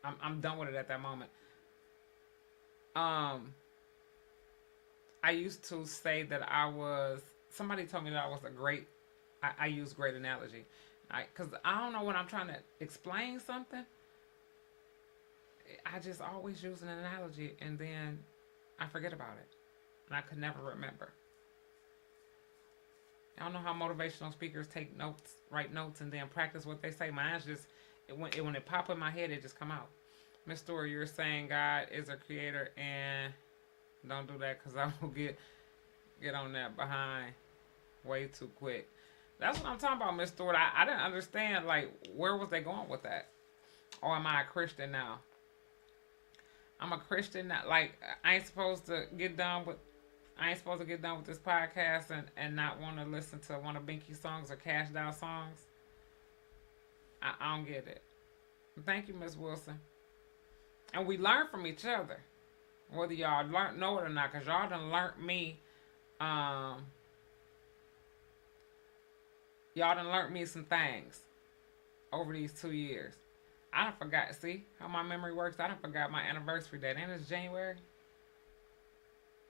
I'm done with it at that moment. Um, I used to say that somebody told me that I was I use great analogy. Because I don't know when I'm trying to explain something, I just always use an analogy and then I forget about it. And I could never remember. I don't know how motivational speakers take notes, write notes, and then practice what they say. Mine's just, when it pop in my head, it just come out. Miss Story, you're saying God is a creator and don't do that because I will get on that behind way too quick. That's what I'm talking about, Miss Stewart. I didn't understand, like, where was they going with that? Or am I a Christian now? I'm a Christian now. Like, I ain't supposed to get done with this podcast and not want to listen to one of Binky's songs or Cash Down songs. I don't get it. Thank you, Miss Wilson. And we learn from each other. Whether y'all know it or not, because y'all done learned me. Y'all done learned me some things over these 2 years. I done forgot. See how my memory works? I done forgot my anniversary date. And it's January.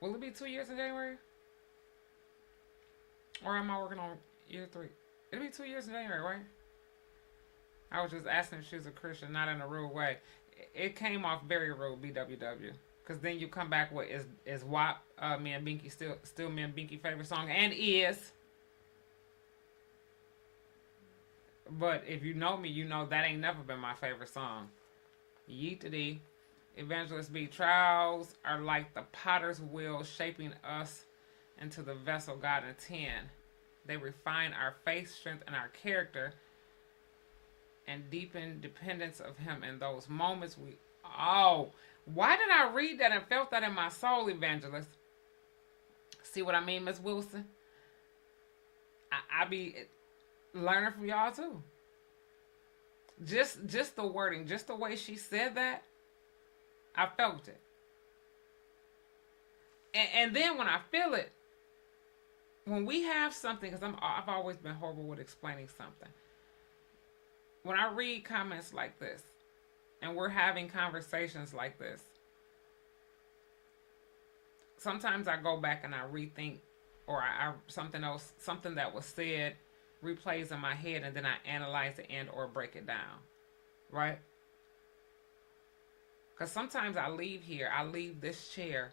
Will it be 2 years in January? Or am I working on year 3? It'll be 2 years in January, right? I was just asking if she was a Christian, not in a rude way. It came off very rude, BWW. Because then you come back with, is WAP, me and Binky, still me and Binky favorite song, and is. But if you know me, you know that ain't never been my favorite song. Yeet to thee. Evangelist B. Trials are like the potter's wheel shaping us into the vessel God intend. They refine our faith, strength, and our character and deepen dependence of Him in those moments why did I read that and felt that in my soul, Evangelist? See what I mean, Miss Wilson? I be learning from y'all too. Just the wording, just the way she said that, I felt it. And then when I feel it, when we have something, because I've always been horrible with explaining something. When I read comments like this, and we're having conversations like this, sometimes I go back and I rethink, or something that was said replays in my head, and then I analyze it and or break it down, right? Because sometimes I leave this chair,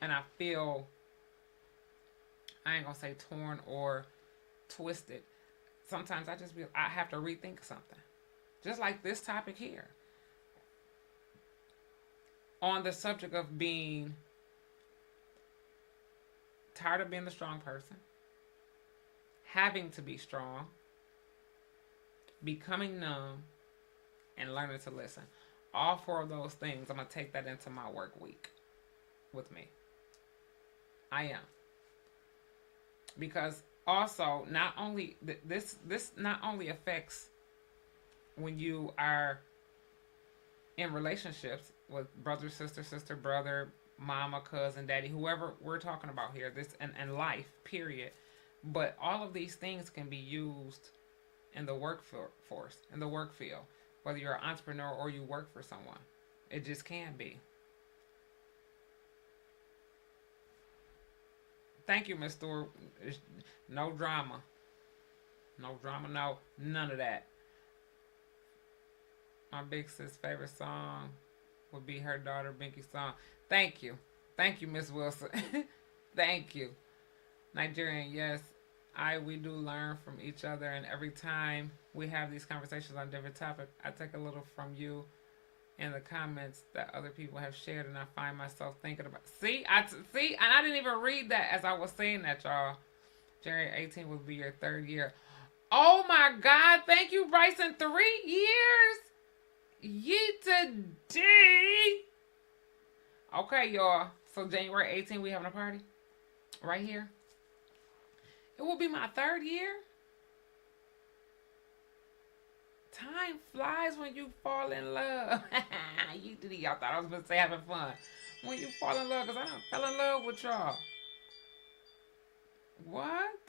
and I feel, I ain't gonna say torn or twisted. Sometimes I have to rethink something. Just like this topic here. On the subject of being tired of being the strong person, having to be strong, becoming numb, and learning to listen. All 4 of those things, I'm going to take that into my work week with me. I am. Because also, not only, this not only affects when you are in relationships with brother, sister, brother, mama, cousin, daddy, whoever we're talking about here, this and life, period. But all of these things can be used in the workforce, in the work field, whether you're an entrepreneur or you work for someone. It just can be. Thank you, Miss Stewart. No drama. No drama, no. None of that. My big sis' favorite song would be her daughter Binky's song. Thank you. Thank you, Miss Wilson. Thank you. Nigerian, yes. We do learn from each other, and every time we have these conversations on different topics, I take a little from you in the comments that other people have shared, and I find myself thinking about. See, and I didn't even read that as I was saying that, y'all. January 18 will be your third year. Oh my God! Thank you, Bryson. 3 years. Yeet-a-dee. Okay, y'all. So January 18, we having a party right here. It will be my third year. Time flies when you fall in love. Y'all thought I was gonna say having fun. When you fall in love, cause I done fell in love with y'all. What?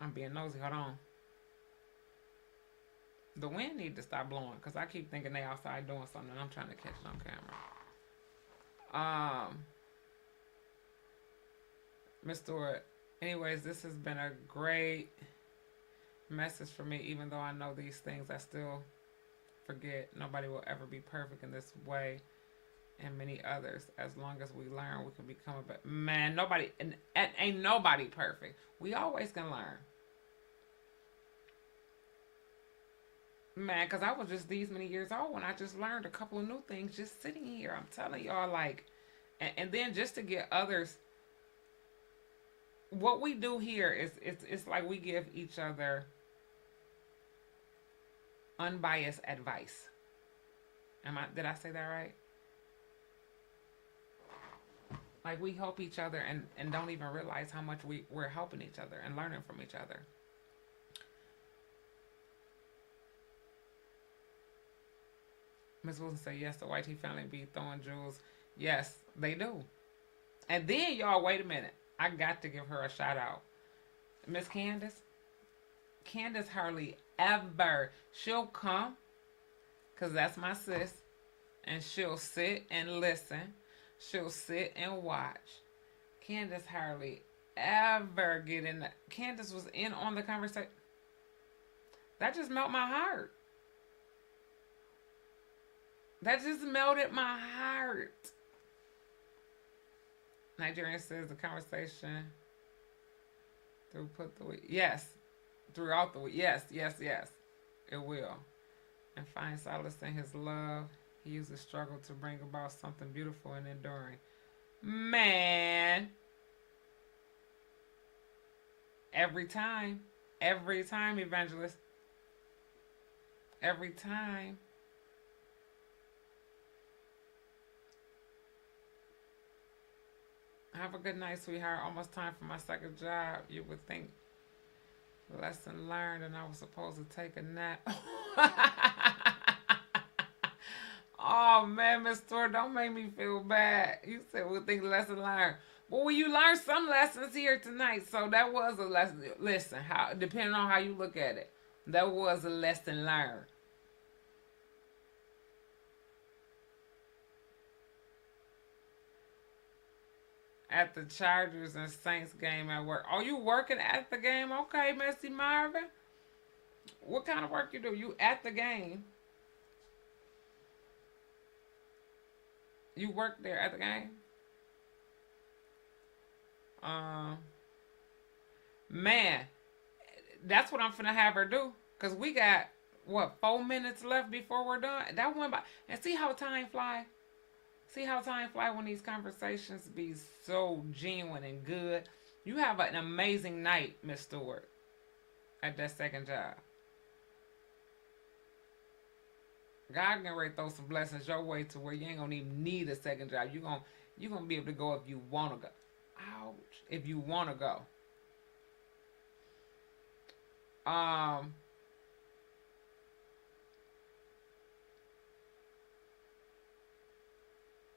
I'm being nosy. Hold on. The wind need to stop blowing, cause I keep thinking they outside doing something, and I'm trying to catch it on camera. Miss Stewart. Anyways, this has been a great message for me. Even though I know these things, I still forget. Nobody will ever be perfect in this way, and many others. As long as we learn, we can become a better man. Nobody, and ain't nobody perfect. We always can learn. Man, because I was just these many years old when I just learned a couple of new things just sitting here. I'm telling y'all, like, and then just to get others, what we do here is it's like we give each other unbiased advice. Did I say that right? Like we help each other and don't even realize how much we're helping each other and learning from each other. Miss Wilson said, yes, the YT family be throwing jewels. Yes, they do. And then, y'all, wait a minute. I got to give her a shout out. Miss Candace. Candace hardly ever. She'll come, because that's my sis, and she'll sit and listen. She'll sit and watch. Candace hardly ever get in. Candace was in on the conversation. That just melted my heart. That just melted my heart. Nigerian says the conversation put the week. Yes. Throughout the week. Yes. It will. And find solace in his love. He uses struggle to bring about something beautiful and enduring. Man. Every time, evangelist. Every time. Have a good night, sweetheart. Almost time for my second job. You would think lesson learned and I was supposed to take a nap. Oh, man, Miss Stewart, don't make me feel bad. You said we think lesson learned. Well, you learned some lessons here tonight, so that was a lesson. Listen, depending on how you look at it, that was a lesson learned. At the Chargers and Saints game at work. Oh, you working at the game? Okay, Messy Marvin. What kind of work you do? You at the game. You work there at the game? Man, that's what I'm finna have her do. Because we got, 4 minutes left before we're done? That went by. And see how time fly? See how time fly when these conversations be so genuine and good. You have an amazing night, Miss Stewart, at that second job. God can ready to throw some blessings your way to where you ain't gonna even need a second job. You gonna be able to go if you wanna go. Ouch. If you wanna go.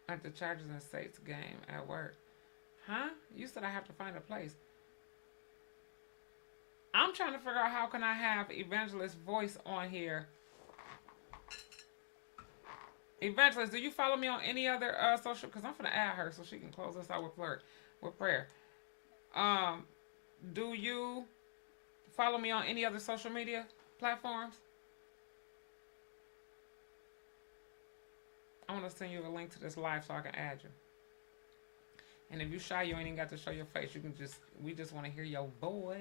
At the Chargers and Saints game at work. Huh? You said I have to find a place. I'm trying to figure out how can I have Evangelist voice on here. Evangelist, do you follow me on any other social? Because I'm gonna add her so she can close us out with prayer. Um, do you follow me on any other social media platforms? I want to send you a link to this live so I can add you. And if you shy, you ain't even got to show your face. You can we just want to hear your voice.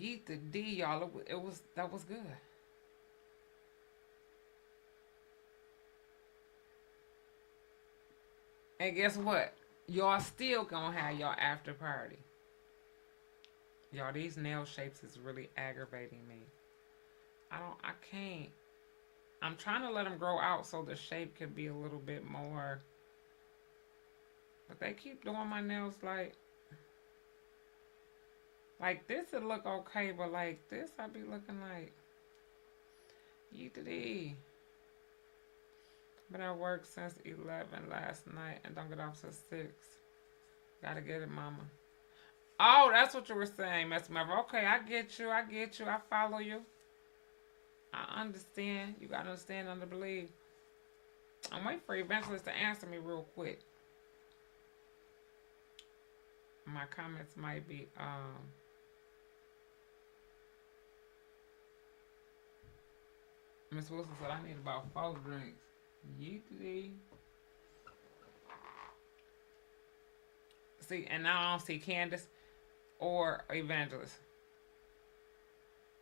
Yeet the D, y'all. That was good. And guess what? Y'all still gonna have y'all after party. Y'all, these nail shapes is really aggravating me. I can't. I'm trying to let them grow out so the shape can be a little bit more. But they keep doing my nails like this would look okay, but like this I be looking like yeet the D. Been at work since 11 last night and don't get off till 6. Gotta get it, mama. Oh, that's what you were saying, Miss Mother. Okay, I get you. I follow you. I understand. You gotta understand and believe. I'm waiting for Evangelist to answer me real quick. My comments might be Miss Wilson said I need about 4 drinks. Yeetly. See, and now I don't see Candace or Evangelist.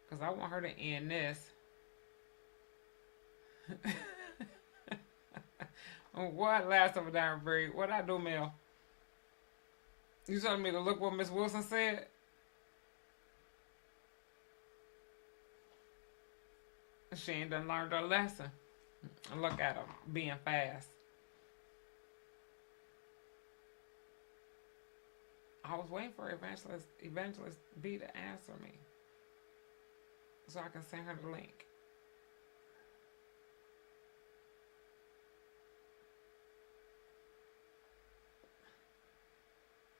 Because I want her to end this. What last of a damn breed? What I do, Mel? You telling me to look what Miss Wilson said? She ain't done learned her lesson. Look at her being fast. I was waiting for Evangelist B to answer me so I can send her the link.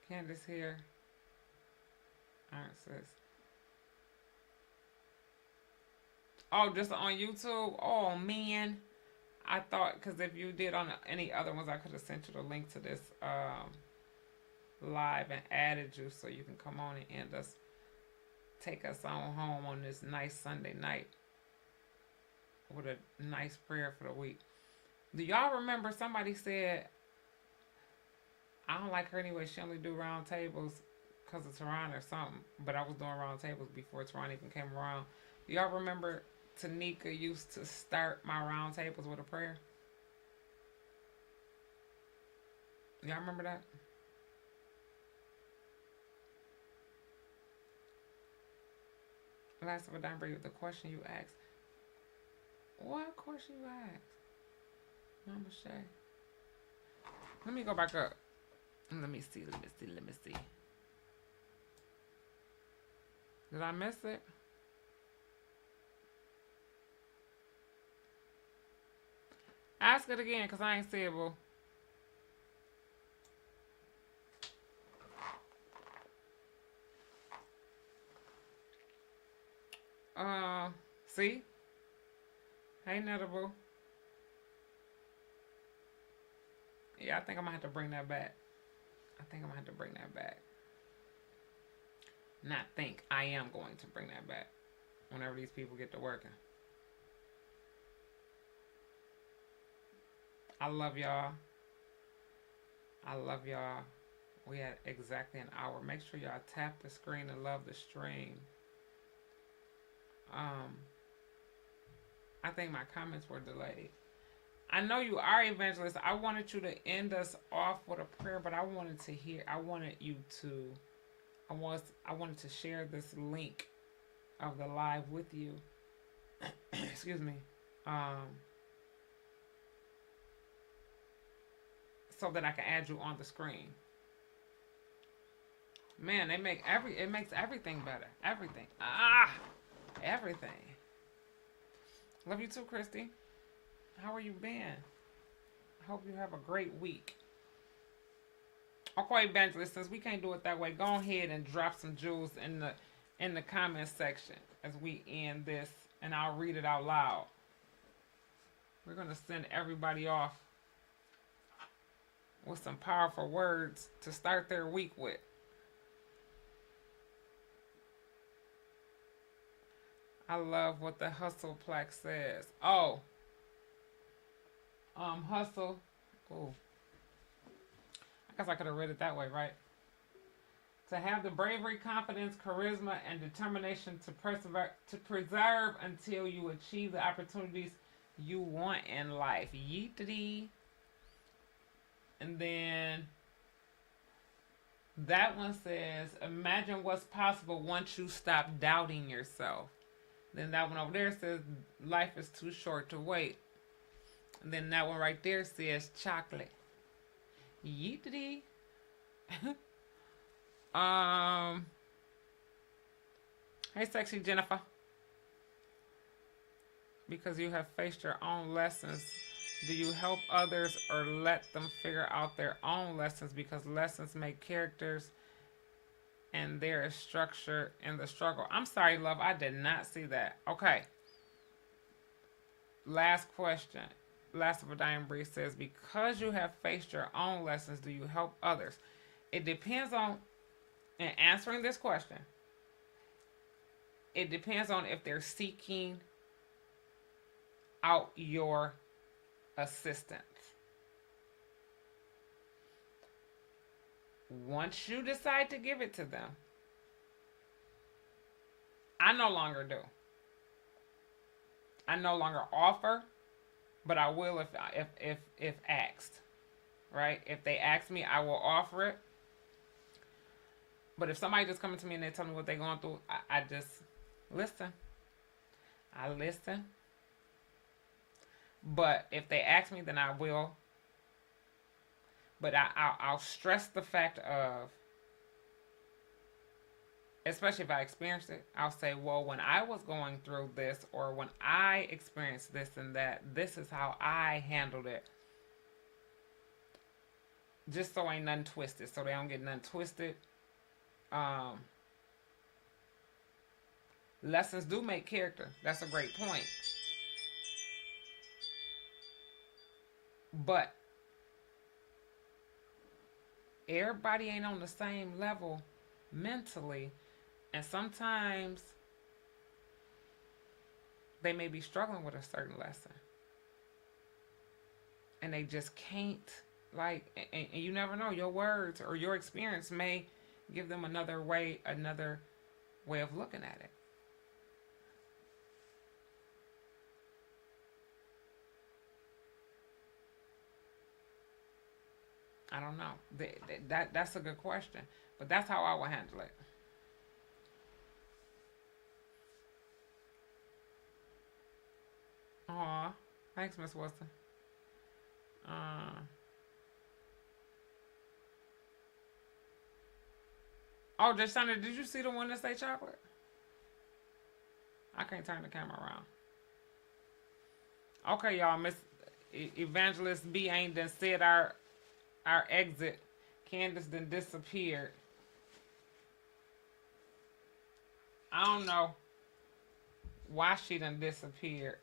Candace here. Alright, sis. Oh, just on YouTube? Oh, man. I thought, because if you did on any other ones, I could have sent you the link to this live and added you so you can come on and end us, take us on home on this nice Sunday night with a nice prayer for the week. Do y'all remember somebody said, I don't like her anyway, she only do round tables because of Tehran or something, but I was doing round tables before Tehran even came around. Do y'all remember Tanika used to start my round tables with a prayer? Y'all remember that? Last of a dime break, the question you asked. What question you asked? Mama Shay. Let me go back up. Let me see. Did I miss it? Ask it again, because I ain't see it, boo. See? Hey, Netable. Yeah, I think I'm going to have to bring that back. Not think. I am going to bring that back whenever these people get to working. I love y'all. We had exactly an hour. Make sure y'all tap the screen and love the stream. I think my comments were delayed. I know you are Evangelist. I wanted you to end us off with a prayer, but I wanted to share this link of the live with you. Excuse me. So that I can add you on the screen. Man, it makes everything better. Everything. Everything. Love you too, Christy. How are you been? I hope you have a great week. Okay, Evangelist, since we can't do it that way, go ahead and drop some jewels in the comment section as we end this, and I'll read it out loud. We're gonna send everybody off with some powerful words to start their week with. I love what the hustle plaque says. Oh, hustle. Oh, I guess I could have read it that way, right? To have the bravery, confidence, charisma, and determination to preserve until you achieve the opportunities you want in life. Yeetity. And then that one says, imagine what's possible once you stop doubting yourself. Then that one over there says, life is too short to wait. And then that one right there says, chocolate. Yeetity. Hey, sexy Jennifer. Because you have faced your own lessons, do you help others or let them figure out their own lessons? Because lessons make characters and there is structure in the struggle. I'm sorry, love, I did not see that. Okay. Last question. Last of a Dying Breed says, because you have faced your own lessons, do you help others? It depends on, in answering this question, it depends on if they're seeking out your assistance. Once you decide to give it to them, I no longer do. I no longer offer, but I will if asked. Right? If they ask me, I will offer it. But if somebody just coming to me and they tell me what they're going through, I just listen. I listen. But if they ask me, then I will. But I'll stress the fact of, especially if I experienced it, I'll say, well, when I was going through this, or when I experienced this and that, this is how I handled it. Just so ain't nothing twisted, so they don't get nothing twisted. Lessons do make character. That's a great point. But everybody ain't on the same level mentally, and sometimes they may be struggling with a certain lesson and they just can't, like, and you never know, your words or your experience may give them another way of looking at it. I don't know. That's a good question, but that's how I will handle it. Aw, thanks, Miss Wilson. Uh, oh, Deshauna, did you see the one that say chocolate? I can't turn the camera around. Okay, y'all, Miss Evangelist B ain't done said our exit. Candace done disappeared. I don't know why she done disappeared.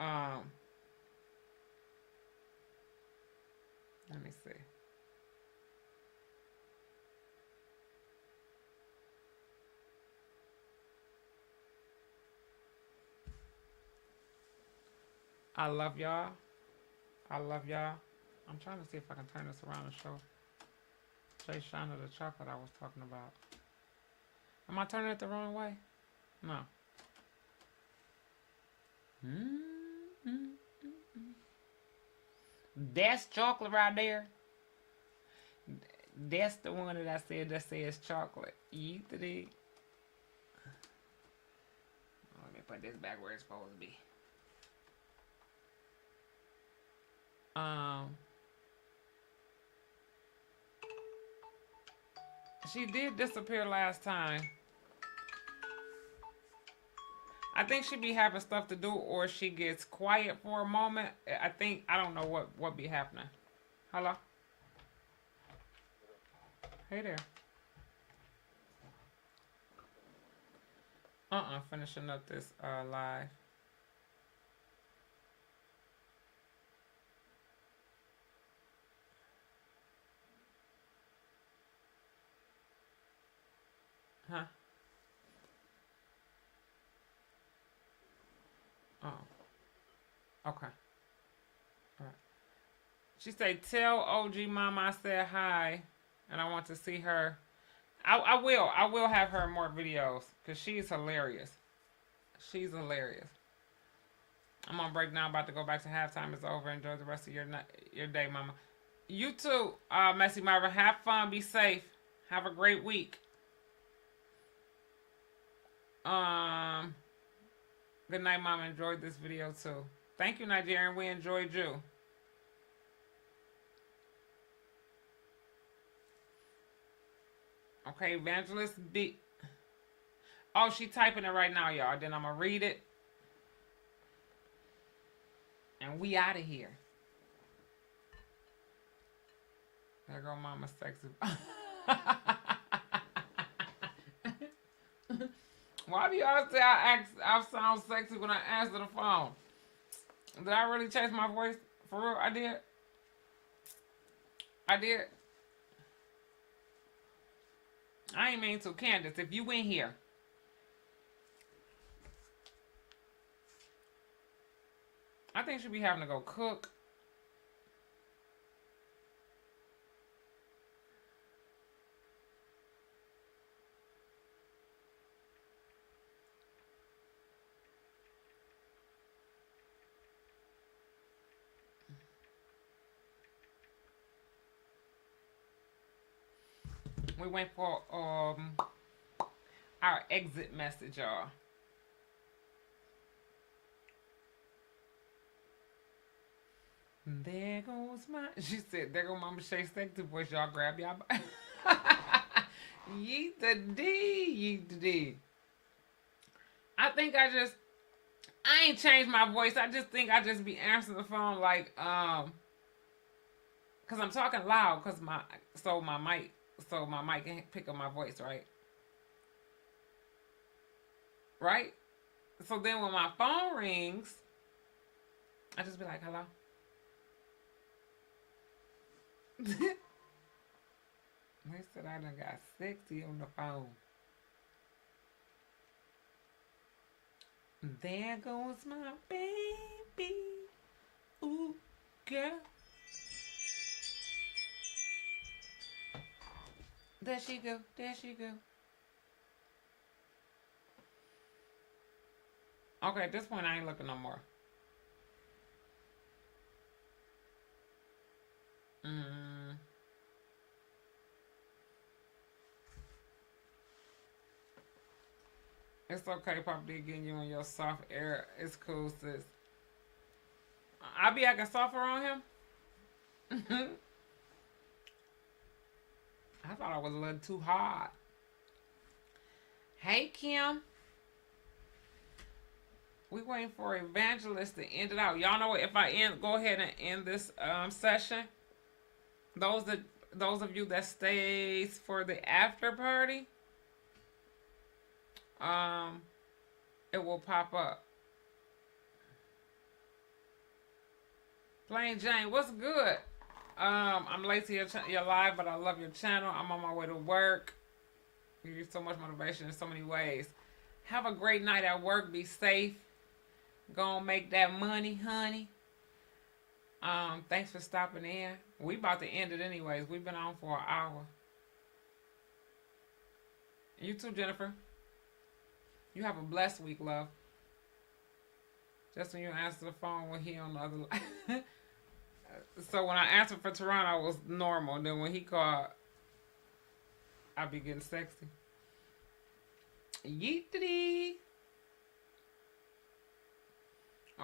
Um, let me see. I love y'all. I love y'all. I'm trying to see if I can turn this around and show Jay Shiner the chocolate I was talking about. Am I turning it the wrong way? No. That's chocolate right there. That's the one that I said that says chocolate. Eat it. Let me put this back where it's supposed to be. She did disappear last time. I think she be having stuff to do, or she gets quiet for a moment. I don't know what be happening. Hello? Hey there. Finishing up this live. Huh? Oh, okay. All right. She said, "Tell OG Mama I said hi, and I want to see her." I will. I will have her in more videos because she's hilarious. She's hilarious. I'm on break now. About to go back to halftime. It's over. Enjoy the rest of your day, Mama. You too, Messy Marvin. Have fun. Be safe. Have a great week. Um, Good night, Mama. Enjoyed this video too. Thank you, Nigerian. We enjoyed you. Okay, Evangelist B. Oh, she typing it right now, y'all. Then I'm gonna read it, and we out of here. There go Mama sexy. Why do y'all say I sound sexy when I answer the phone? Did I really change my voice? For real, I did. I did. I ain't mean to. Candace, if you in here, I think she'll be having to go cook. We went for our exit message, y'all. There goes my. She said, "There goes Mama Shay sexy voice. Y'all grab y'all." Yeet the D, yeet the D. I think I ain't changed my voice. I just think I just be answering the phone like cause I'm talking loud, cause my mic can pick up my voice, right? Right? So then when my phone rings, I just be like, "Hello." They said I done got sexy on the phone. There goes my baby. Ooh, girl. There she go. There she go. Okay, at this point, I ain't looking no more. It's okay, Pop D, getting you in your soft air. It's cool, sis. I be acting soft around him. I thought I was a little too hard. Hey, Kim. We waiting for Evangelist to end it out. Y'all know what? If I go ahead and end this session, those of you that stays for the after party, it will pop up. Plain Jane, what's good? I'm late to your live, but I love your channel. I'm on my way to work. You give so much motivation in so many ways. Have a great night at work. Be safe. Go and make that money, honey. Thanks for stopping in. We about to end it anyways. We've been on for an hour. You too, Jennifer. You have a blessed week, love. Just when you answer the phone when he on the other line. So when I answered for Toronto, I was normal. Then when he called, I be getting sexy. Yeetity.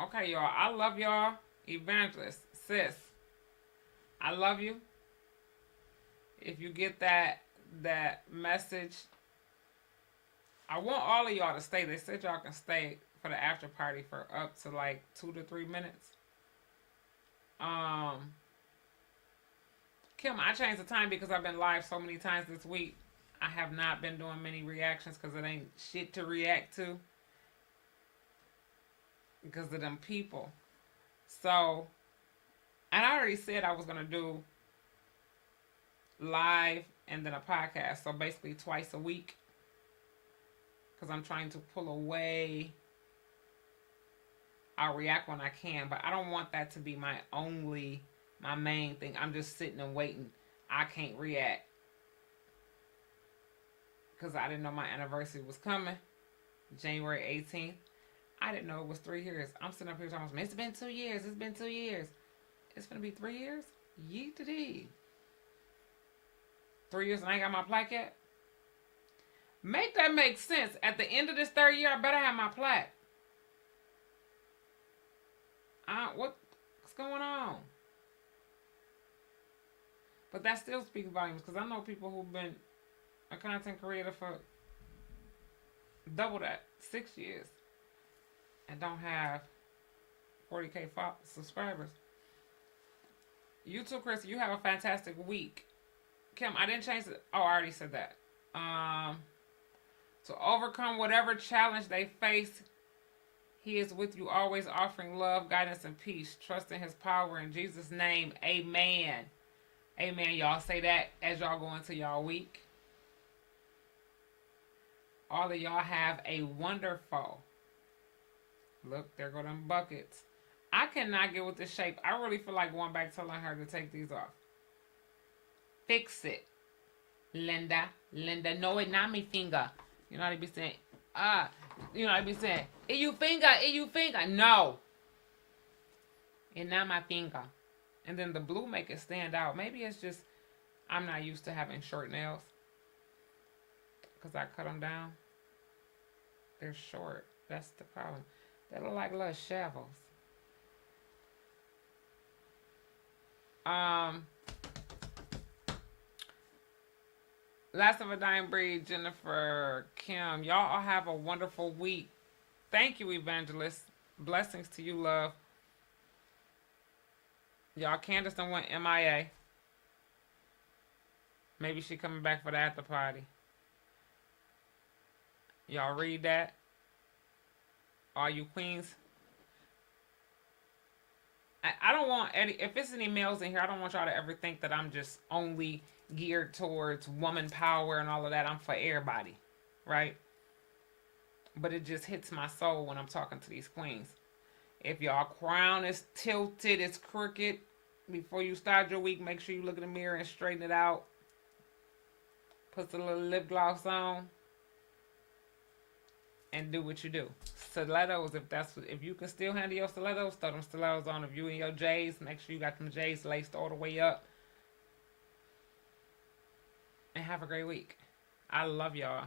Okay, y'all. I love y'all. Evangelist, sis. I love you. If you get that message. I want all of y'all to stay. They said y'all can stay for the after party for up to like 2 to 3 minutes. Kim, I changed the time because I've been live so many times this week. I have not been doing many reactions because it ain't shit to react to because of them people. So, and I already said I was going to do live and then a podcast. So basically twice a week because I'm trying to pull away. I'll react when I can, but I don't want that to be my main thing. I'm just sitting and waiting. I can't react because I didn't know my anniversary was coming, January 18th. I didn't know it was 3 years. I'm sitting up here talking, it's been 2 years. It's been 2 years. It's going to be 3 years? Yeet to dee. 3 years and I ain't got my plaque yet? Make that make sense. At the end of this 3rd year, I better have my plaque. What's going on? But that still speaks volumes because I know people who've been a content creator for double that, 6 years, and don't have 40K subscribers. You too, Chris. You have a fantastic week. Kim, I didn't change it. Oh, I already said that. To overcome whatever challenge they face, He is with you, always offering love, guidance, and peace. Trust in His power. In Jesus' name, amen. Amen. Y'all say that as y'all go into y'all week. All of y'all have a wonderful. Look, there go them buckets. I cannot get with this shape. I really feel like going back telling her to take these off. Fix it. Linda. No, it's not me finger. You know how they be saying, you know how they be saying, it you finger. No. It's not my finger. And then the blue make it stand out. Maybe it's just, I'm not used to having short nails. Because I cut them down. They're short. That's the problem. They look like little shovels. Last of a Dying Breed, Jennifer, Kim. Y'all all have a wonderful week. Thank you, Evangelist. Blessings to you, love. Y'all, Candace done went MIA. Maybe she coming back for the after party. Y'all read that? All you queens. I don't want any, if it's any males in here, I don't want y'all to ever think that I'm just only geared towards woman power and all of that. I'm for everybody, right? But it just hits my soul when I'm talking to these queens. If y'all crown is tilted, it's crooked, before you start your week, make sure you look in the mirror and straighten it out. Put a little lip gloss on. And do what you do. Stilettos, if you can still handle your stilettos, throw them stilettos on. If you and your J's, make sure you got them J's laced all the way up. And have a great week. I love y'all.